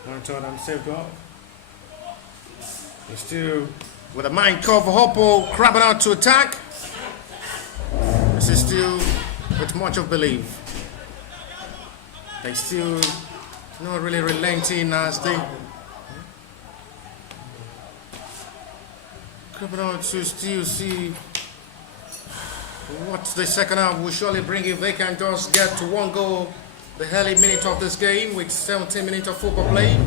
Monitored and saved up. He's still with a mind call for Hoppo, crabbing out to attack. This is still with much of belief. They still not really relenting as they crabbing out to still see what the second half will surely bring if they can just get to one goal. The early minute of this game with 17 minutes of football play.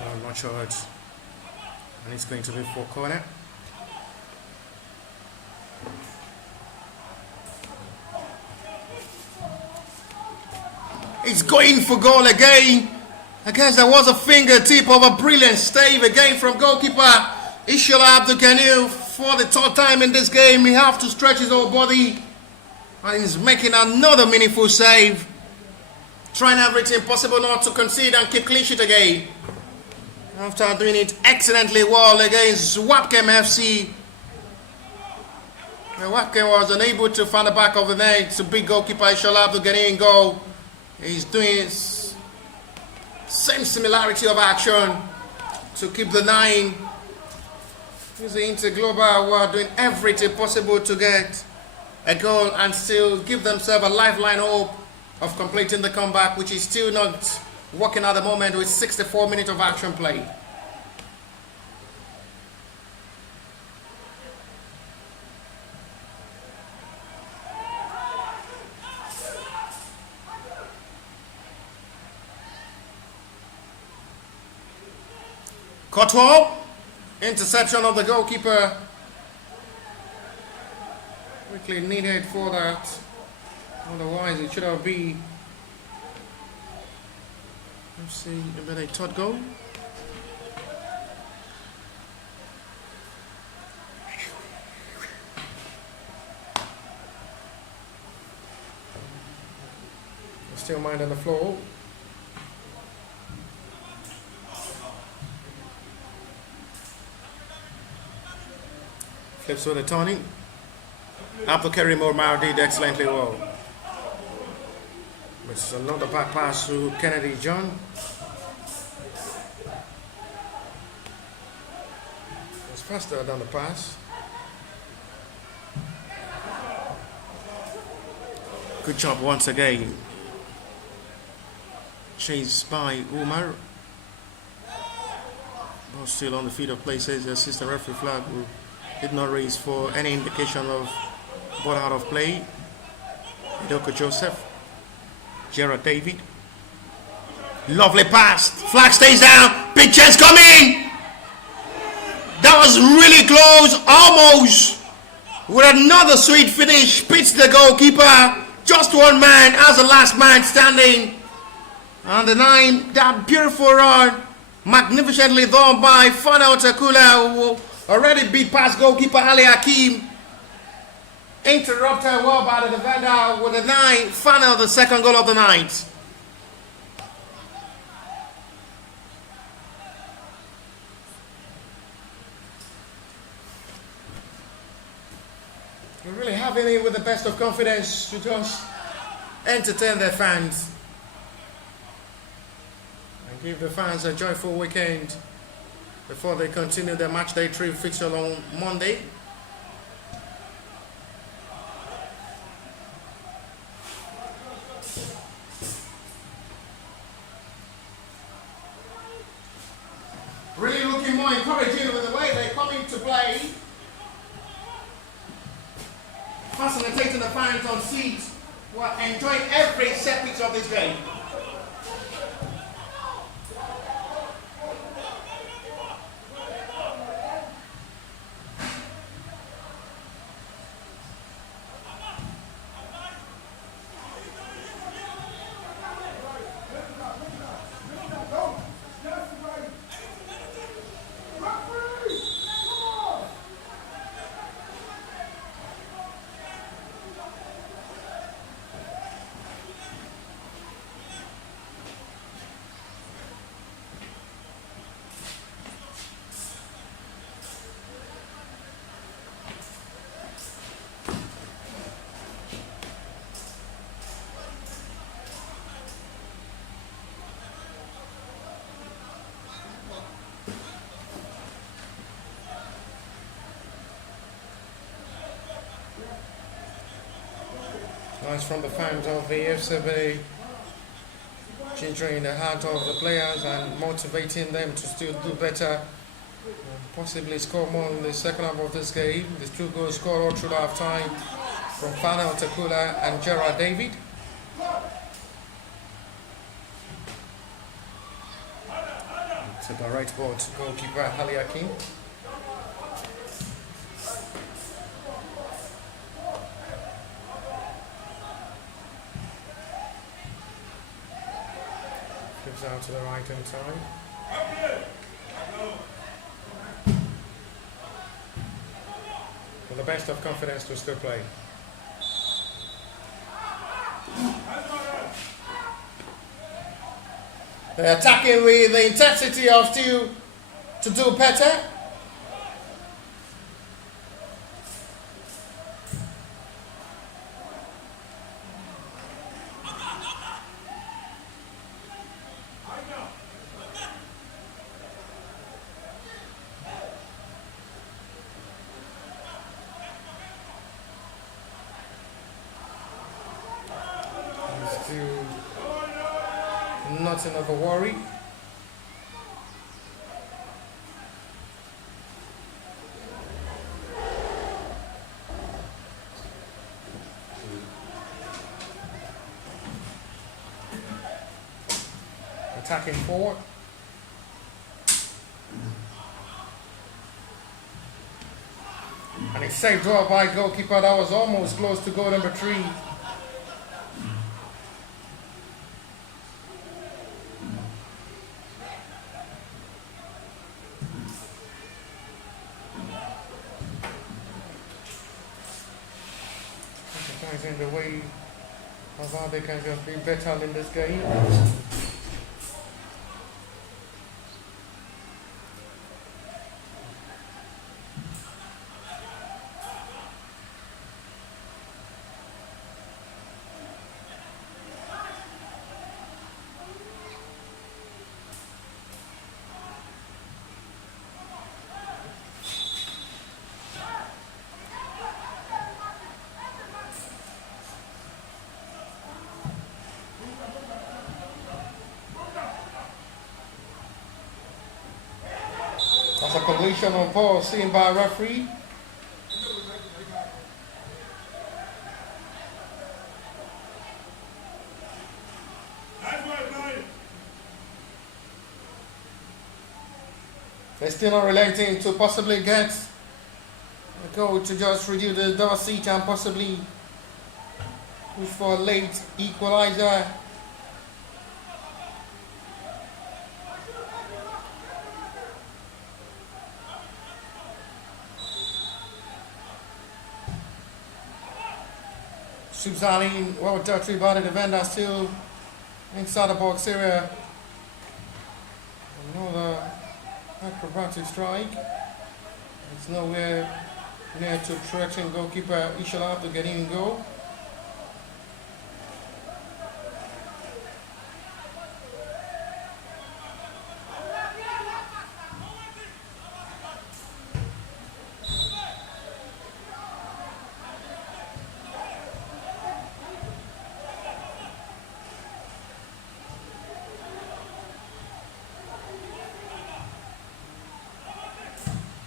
I'm not sure and it's going to be for corner. It's going for goal again. I guess there was a fingertip of a brilliant save again from goalkeeper Ishola Abdul for the third time in this game. He has to stretch his whole body and he's making another meaningful save. Trying everything possible not to concede and keep clean sheet again. After doing it excellently well against Wapkem FC. Wapkem was unable to find the back of the net to beat goalkeeper Ishola Abdul in goal. He's doing same similarity of action to keep the 9. He's the Nter Global who are doing everything possible to get a goal and still give themselves a lifeline hope of completing the comeback, which is still not working at the moment with 64 minutes of action play. Cotwell, interception of the goalkeeper. Quickly needed for that. Otherwise, it should have been. Let's see, Ebedei third goal. Still mind on the floor. Flips with the turning. Abdul Karim Omar did excellently well. It's another back pass to Kennedy John. It's faster than the pass. Good job once again. Chased by Umar. Ball still on the field of play, says the assistant referee flag who did not raise for any indication of ball out of play. Idoko Joseph. Gerard David. Lovely pass. Flag stays down. Big chance coming. That was really close. Almost. With another sweet finish. Beats the goalkeeper. Just one man as the last man standing. And the 9, that beautiful run, magnificently done by Fana Otakula, who already beat past goalkeeper Ali Hakim. Interrupted well by the defender with the 9, Fana, the second goal of the night. They're really having it with the best of confidence to just entertain their fans. Give the fans a joyful weekend before they continue their match day trip fixture on Monday. Really more encouraging with the way they come into play. Facilitating the fans on seats who are enjoying every set piece of this game. Nice from the fans of the FCB, gingering the heart of the players and motivating them to still do better, possibly score more in the second half of this game. There's 2 goals scored all through the half time from Fana Otakula and Gerard David. To the right ball to goalkeeper Ali Akin. Flips out to the right hand side. With the best of confidence to still play. They're attacking with the intensity of still to do better. Still nothing of a worry. Attacking forward. And a safe draw by goalkeeper that was almost close to goal number 3. In the way of how they can just be better in this game. That's a collision on ball seen by a referee. They're still not relenting to possibly get a goal to just reduce the door seat and possibly push for a late equalizer. Subzali, well, dirty by the defender, still inside the box area. Another acrobatic strike. It's nowhere near to threaten goalkeeper Ishala to get in and go.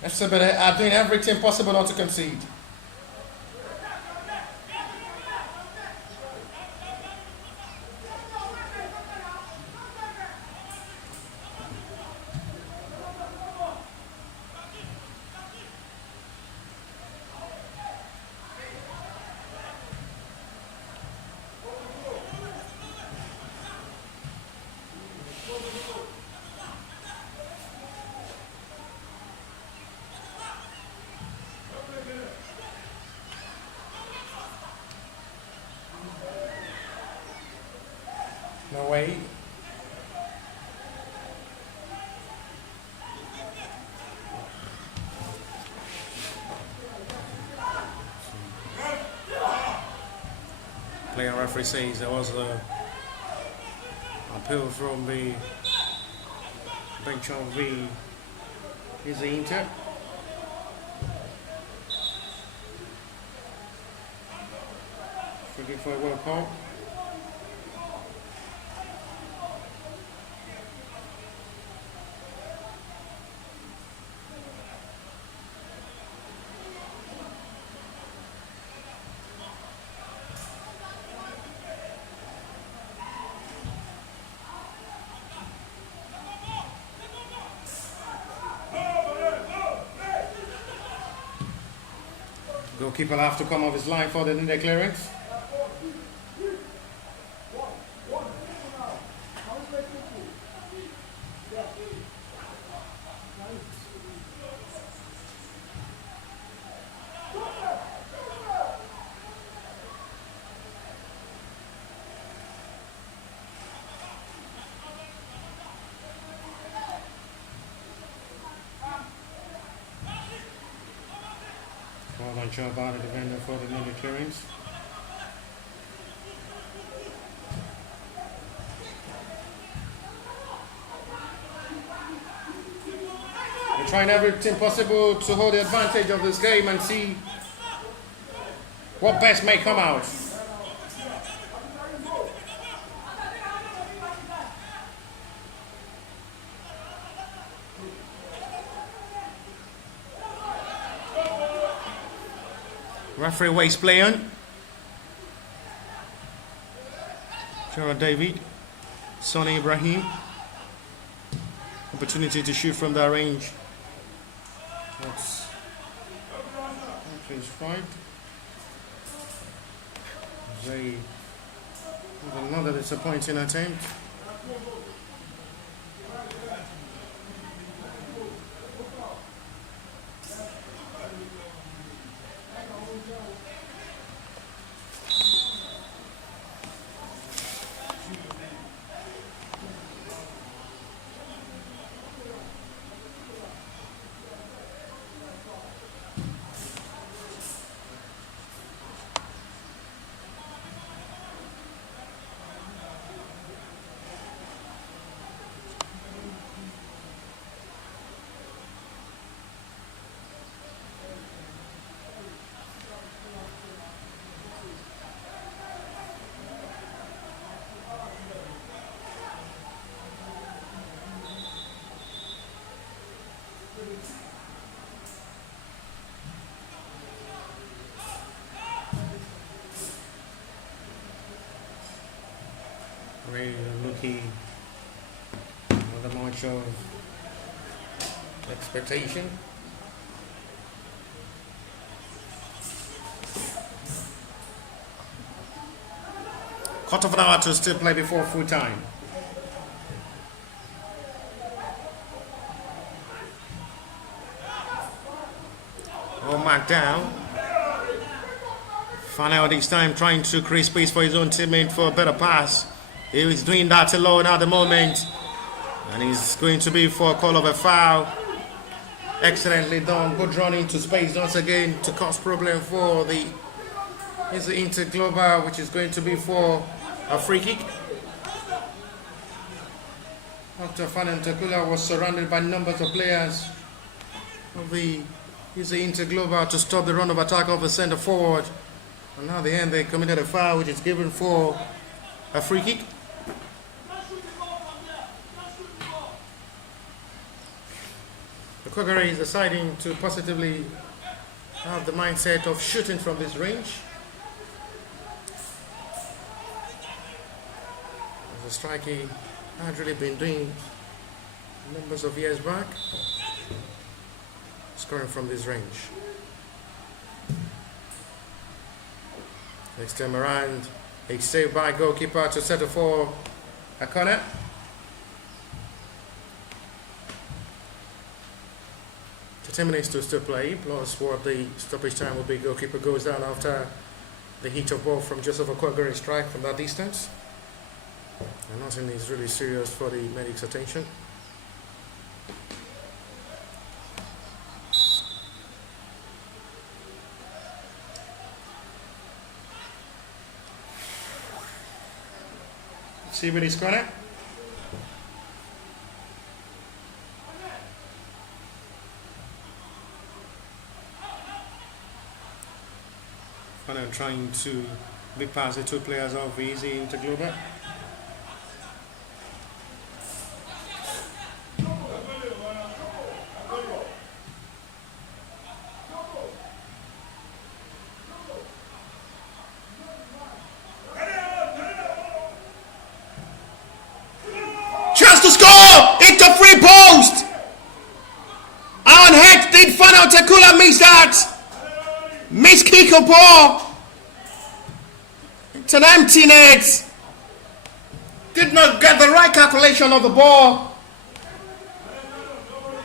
Ebedei are doing everything possible not to concede. No way. Player referee says there was a appeal from the bench of the Nter. Forget for a world call. Goalkeeper will have to come off his line for the Nter clearance. Well done, job by the defender for the Nter clearance. They're trying everything possible to hold the advantage of this game and see what best may come out. Referee waste play on. Gerald David, Sonny Ibrahim. Opportunity to shoot from that range. That's right. Another disappointing attempt. Really looking with a much of expectation. Quarter of an hour to still play before full time. Oh, Mark down. Final this time trying to create space for his own teammate for a better pass. He is doing that alone at the moment. And he's going to be for a call of a foul. Excellently done. Good run into space once again to cause problem for the Nter Global, which is going to be for a free kick. After Nter was surrounded by numbers of players of the Nter Global to stop the run of attack of the centre forward. And now the end they committed a foul, which is given for a free kick. The Kogare is deciding to positively have the mindset of shooting from this range. As a strike he had really been doing numbers of years back, scoring from this range. Next time around, a save by goalkeeper to settle for a corner. So 10 minutes to still play, plus what the stoppage time will be. Goalkeeper goes down after the hit of ball from Joseph Okwagari strike from that distance. And nothing is really serious for the medics' attention. See where he's corner. And trying to beat past the two players of easy into Glover. Chance to score! Into free post! Alan Hecht did final Takula miss that! Miss kick of ball! It's an empty net! Did not get the right calculation of the ball.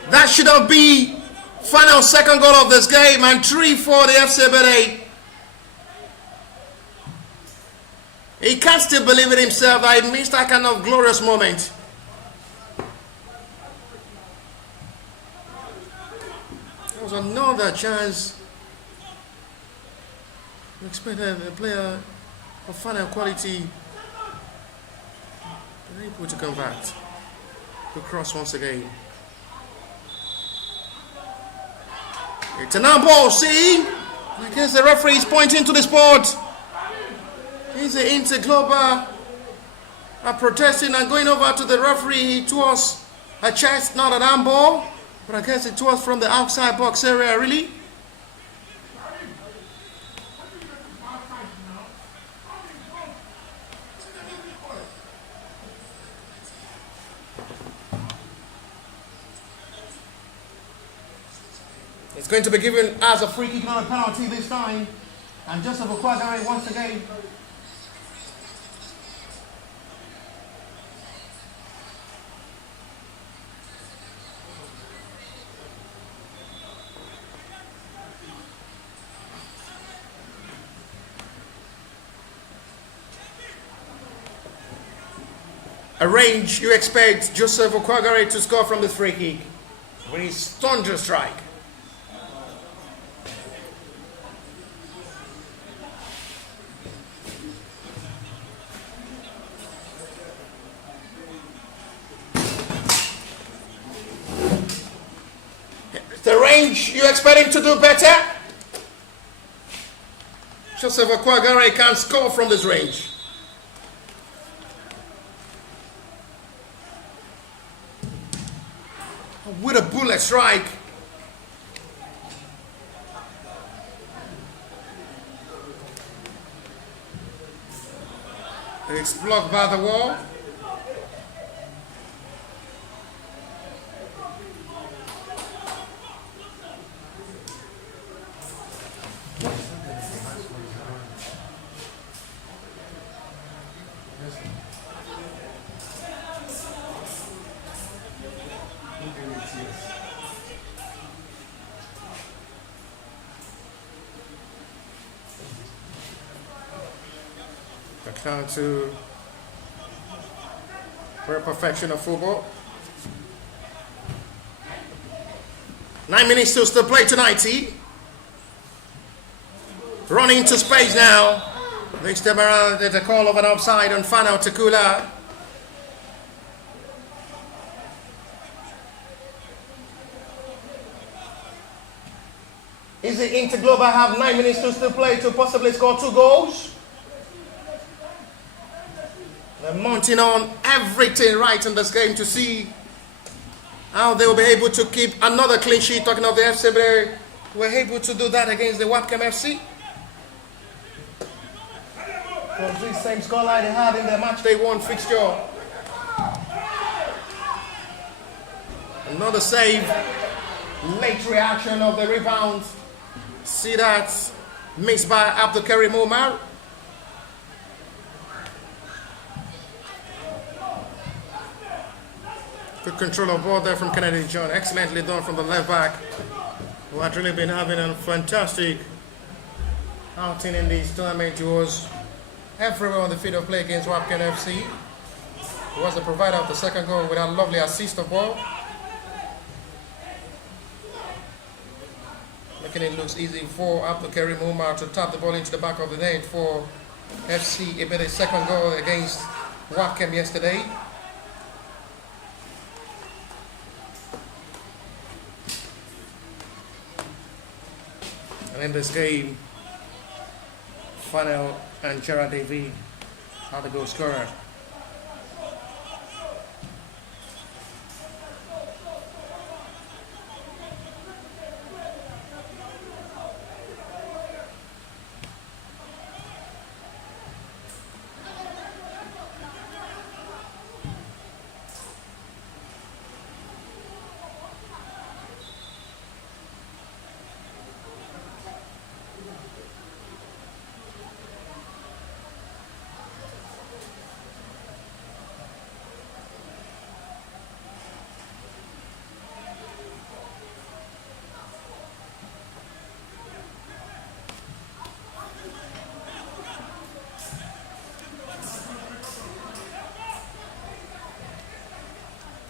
That should have been final second goal of this game, and 3 for the FC Ebedei. He can't still believe it himself that he missed that kind of glorious moment. There was another chance. We expected a player of final quality able to convert. To cross once again. It's an ball, see? I guess the referee is pointing to the spot. He's the Nter Global are protesting and going over to the referee towards a chest, not an handball. But I guess it was from the outside box area, really. It's going to be given as a free kick, not a penalty this time. And Joseph Okwagari once again. A range you expect Joseph Okwagari to score from this free kick when he's stunned to strike. The range you expect him to do better. Joseph Okwagari can't score from this range. With a bullet strike. It's blocked by the wall. Down to rare perfection of football. 9 minutes to still play tonight, see? Running into space now. Next time around, there's a call of an offside on Fano Takula. Is the Nter Global have 9 minutes to still play to possibly score 2 goals? They're mounting on everything right in this game to see how they will be able to keep another clean sheet. Talking of the FC, they were able to do that against the Wapcam FC. From the same scoreline they had in their match day one fixture. Another save. Late reaction of the rebound. See that mixed by Abdul Karim Omar. Good control of ball there from Kennedy John. Excellently done from the left back, who had really been having a fantastic outing in this tournament. He was everywhere on the field of play against Wapcam FC. He was the provider of the second goal with a lovely assist of ball, making it look easy for Abdul Karim Umar to tap the ball into the back of the net for FC Ebedei's second goal against Wapcam yesterday. And in this game, Fanel and Gerard David are the goal scorer.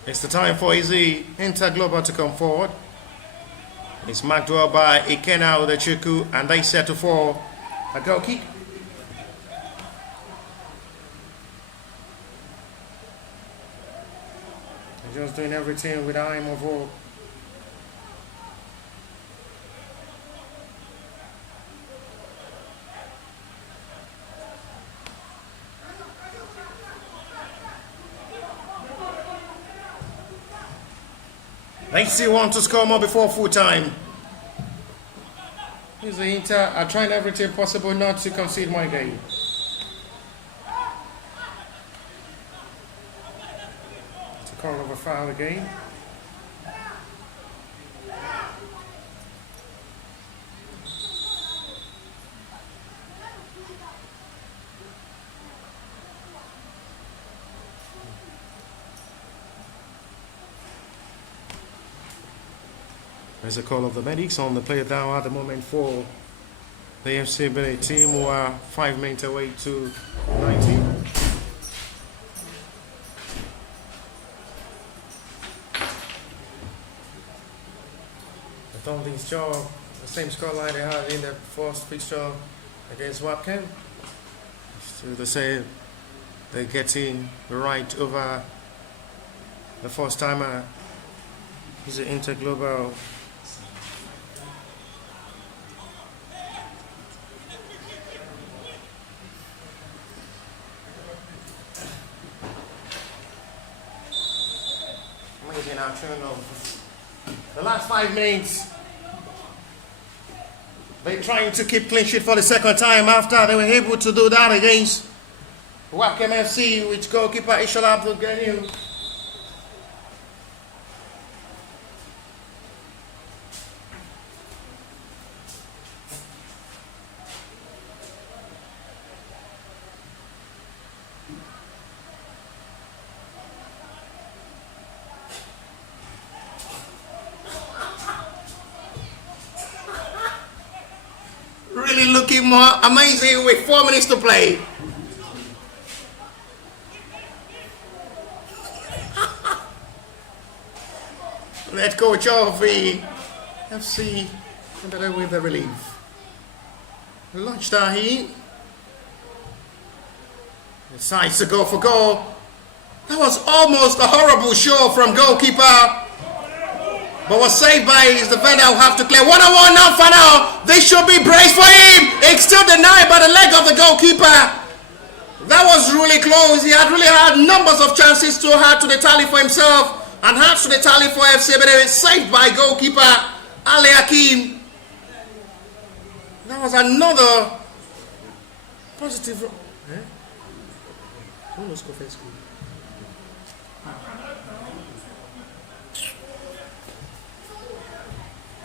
It's the time for Easy Nter Global to come forward. It's marked well by Ikena Udechuku, and they settle for a goal kick. They're just doing everything with aim of all. They still want to score more before full time. Here's the Inter are trying everything possible not to concede more game. It's a call of a foul again. There's a call of the medics on the player down at the moment for the FC Ebedei team, who are 5 minutes away to 19. They've done this job, the same scoreline they had in the first fixture against Wapcam. So they say they're getting right over the first timer. Is it Nter Global? Amazing action of the last 5 minutes. They're trying to keep clean sheet for the second time after they were able to do that against Wapcam FC, which goalkeeper Ishala Abdul Ghani. Really looking more amazing with 4 minutes to play. Let's coach of the FC with the relief. Launched he decides to go for goal. That was almost a horrible show from goalkeeper, but was saved by his defender, who have to clear. 1-on-1 now for now. They should be braced for him. It's still denied by the leg of the goalkeeper. That was really close. He had really had numbers of chances to add to the tally for himself, And half to the tally for FC Ebedei, saved by goalkeeper Ali Hakim. That was another positive.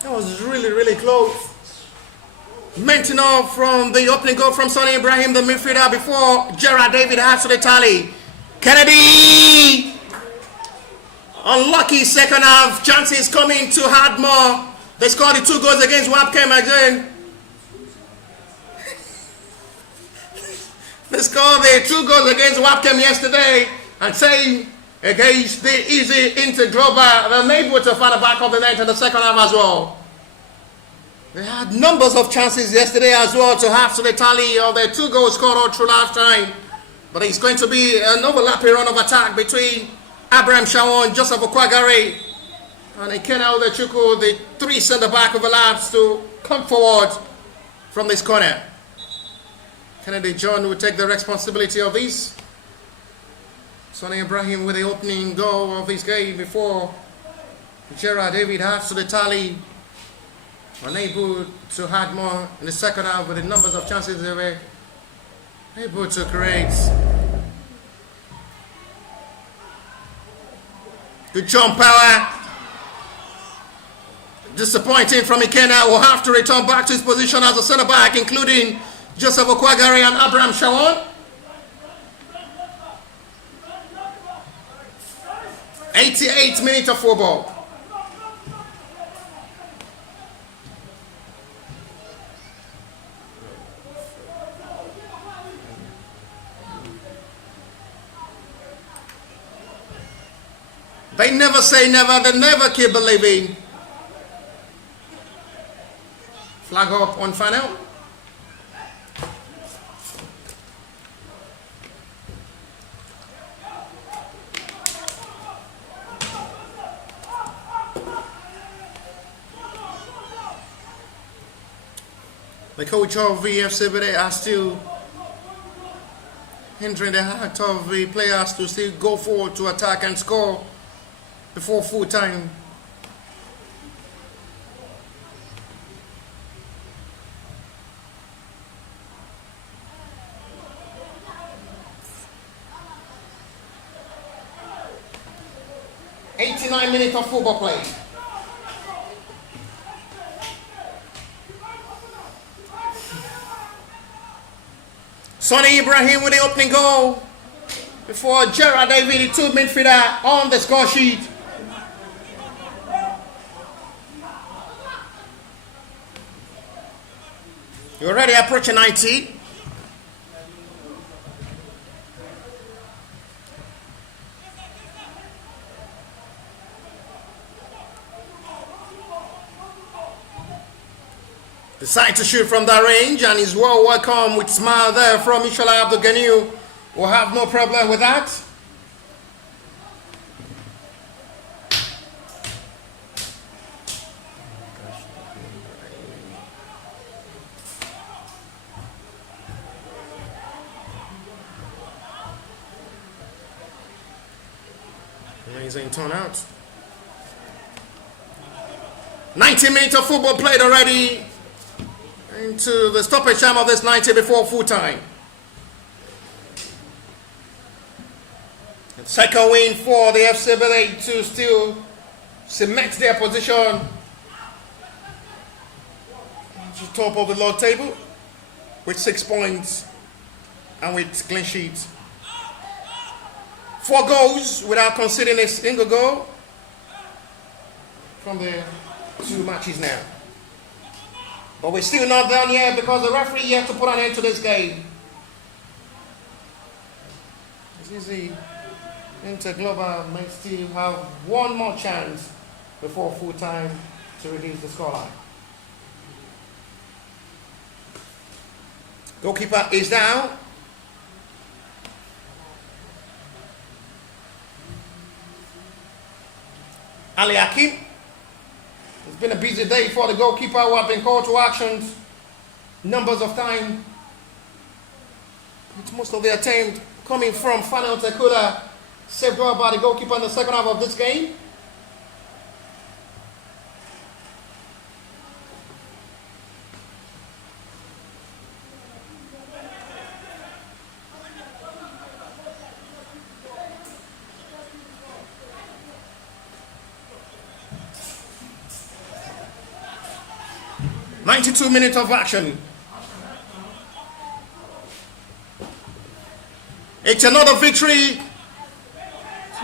That was really, really close. Mention off from the opening goal from Sonny Ibrahim, the midfielder, before Gerard David had to the tally. Kennedy! Unlucky second half. Chances coming to Hardmore. They scored the 2 goals against Wapchem again. They scored the 2 goals against Wapchem yesterday. And same against the easy Nter Global. They're unable to find the back of the net in the second half as well. They had numbers of chances yesterday as well to have to the tally of their 2 goals scored all through last time. But it's going to be an overlapping run of attack between Abraham Shawon, Joseph Okwagare, and Ekena Odechukwu. The 3 centre-back overlaps to come forward from this corner. Kennedy John will take the responsibility of this. Sonny Ibrahim with the opening goal of this game before Gerard David has to the tally. Unable to add more in the second half with the numbers of chances they were able to create. Good jump power. Disappointing from Ekena, will have to return back to his position as a centre back, including Joseph Okwagare and Abraham Shawon. 88 minutes of football. They never say never, they never keep believing. Flag up on final. The coach of FC Ebedei are still hindering the heart of the players to still go forward to attack and score before full time. "89 minutes of football play. Sonny Ibrahim with the opening goal before Gerard David, the 2 midfielder on the score sheet. You're already approaching 90. Decide to shoot from that range, and he's well welcome with smile there from Ishola Abdul Ganiu. Will have no problem with that. Amazing turnout. 90 minutes of football played already into the stoppage time of this 90 before full time. And second win for the FC Ebedei to still cement their position to top of the log table with 6 points and with clean sheets. 4 goals without conceding a single goal from the 2 matches now. But we're still not done yet because the referee yet to put an end to this game. It's easy. Nter Global may still have 1 more chance before full time to reduce the scoreline. Goalkeeper is down. Ali Hakim. It's been a busy day for the goalkeeper who have been called to actions numbers of times. With most of the attempt coming from Final Tekuda, saved well by the goalkeeper in the second half of this game. 92 minutes of action. It's another victory.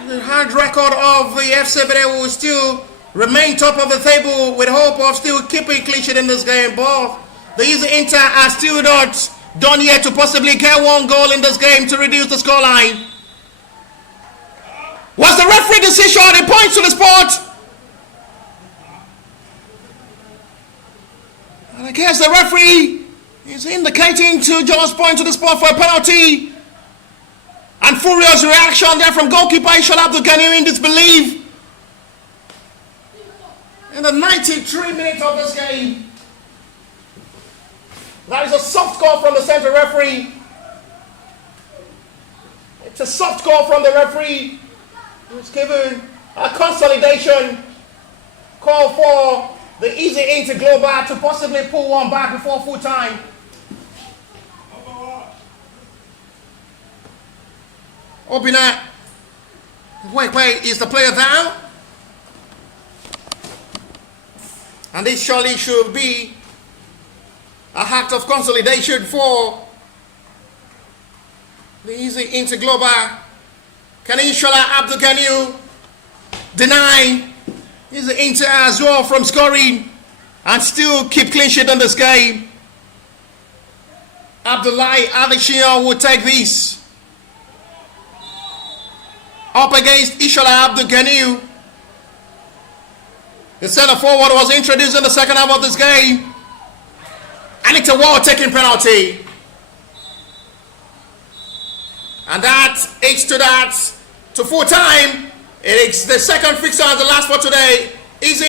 The hard record of the FC Ebedei will still remain top of the table with hope of still keeping clean sheet in this game. But the Nter are still not done yet to possibly get one goal in this game to reduce the scoreline. Was the referee decision? He points to the spot. And I guess the referee is indicating to just point to the spot for a penalty. And furious reaction there from goalkeeper Ishola Abdulganiyu in disbelief. In the 93 minutes of this game, that is a soft call from the center referee. It's a soft call from the referee. It's given a consolidation call for the Easy Nter Global to possibly pull one back before full time. Obina, wait, is the player down? And this surely should be a act of consolidation for the Easy Nter Global. Can Ishola Abdulganiyu deny Easy Nter as well from scoring and still keep clean sheet in this game? Abdullahi Adesina will take this up against Ishola Abdulganiyu. The center forward was introduced in the second half of this game, and it's a well-taken penalty. And that is to full time. It's the second fixture and the last for today. Easy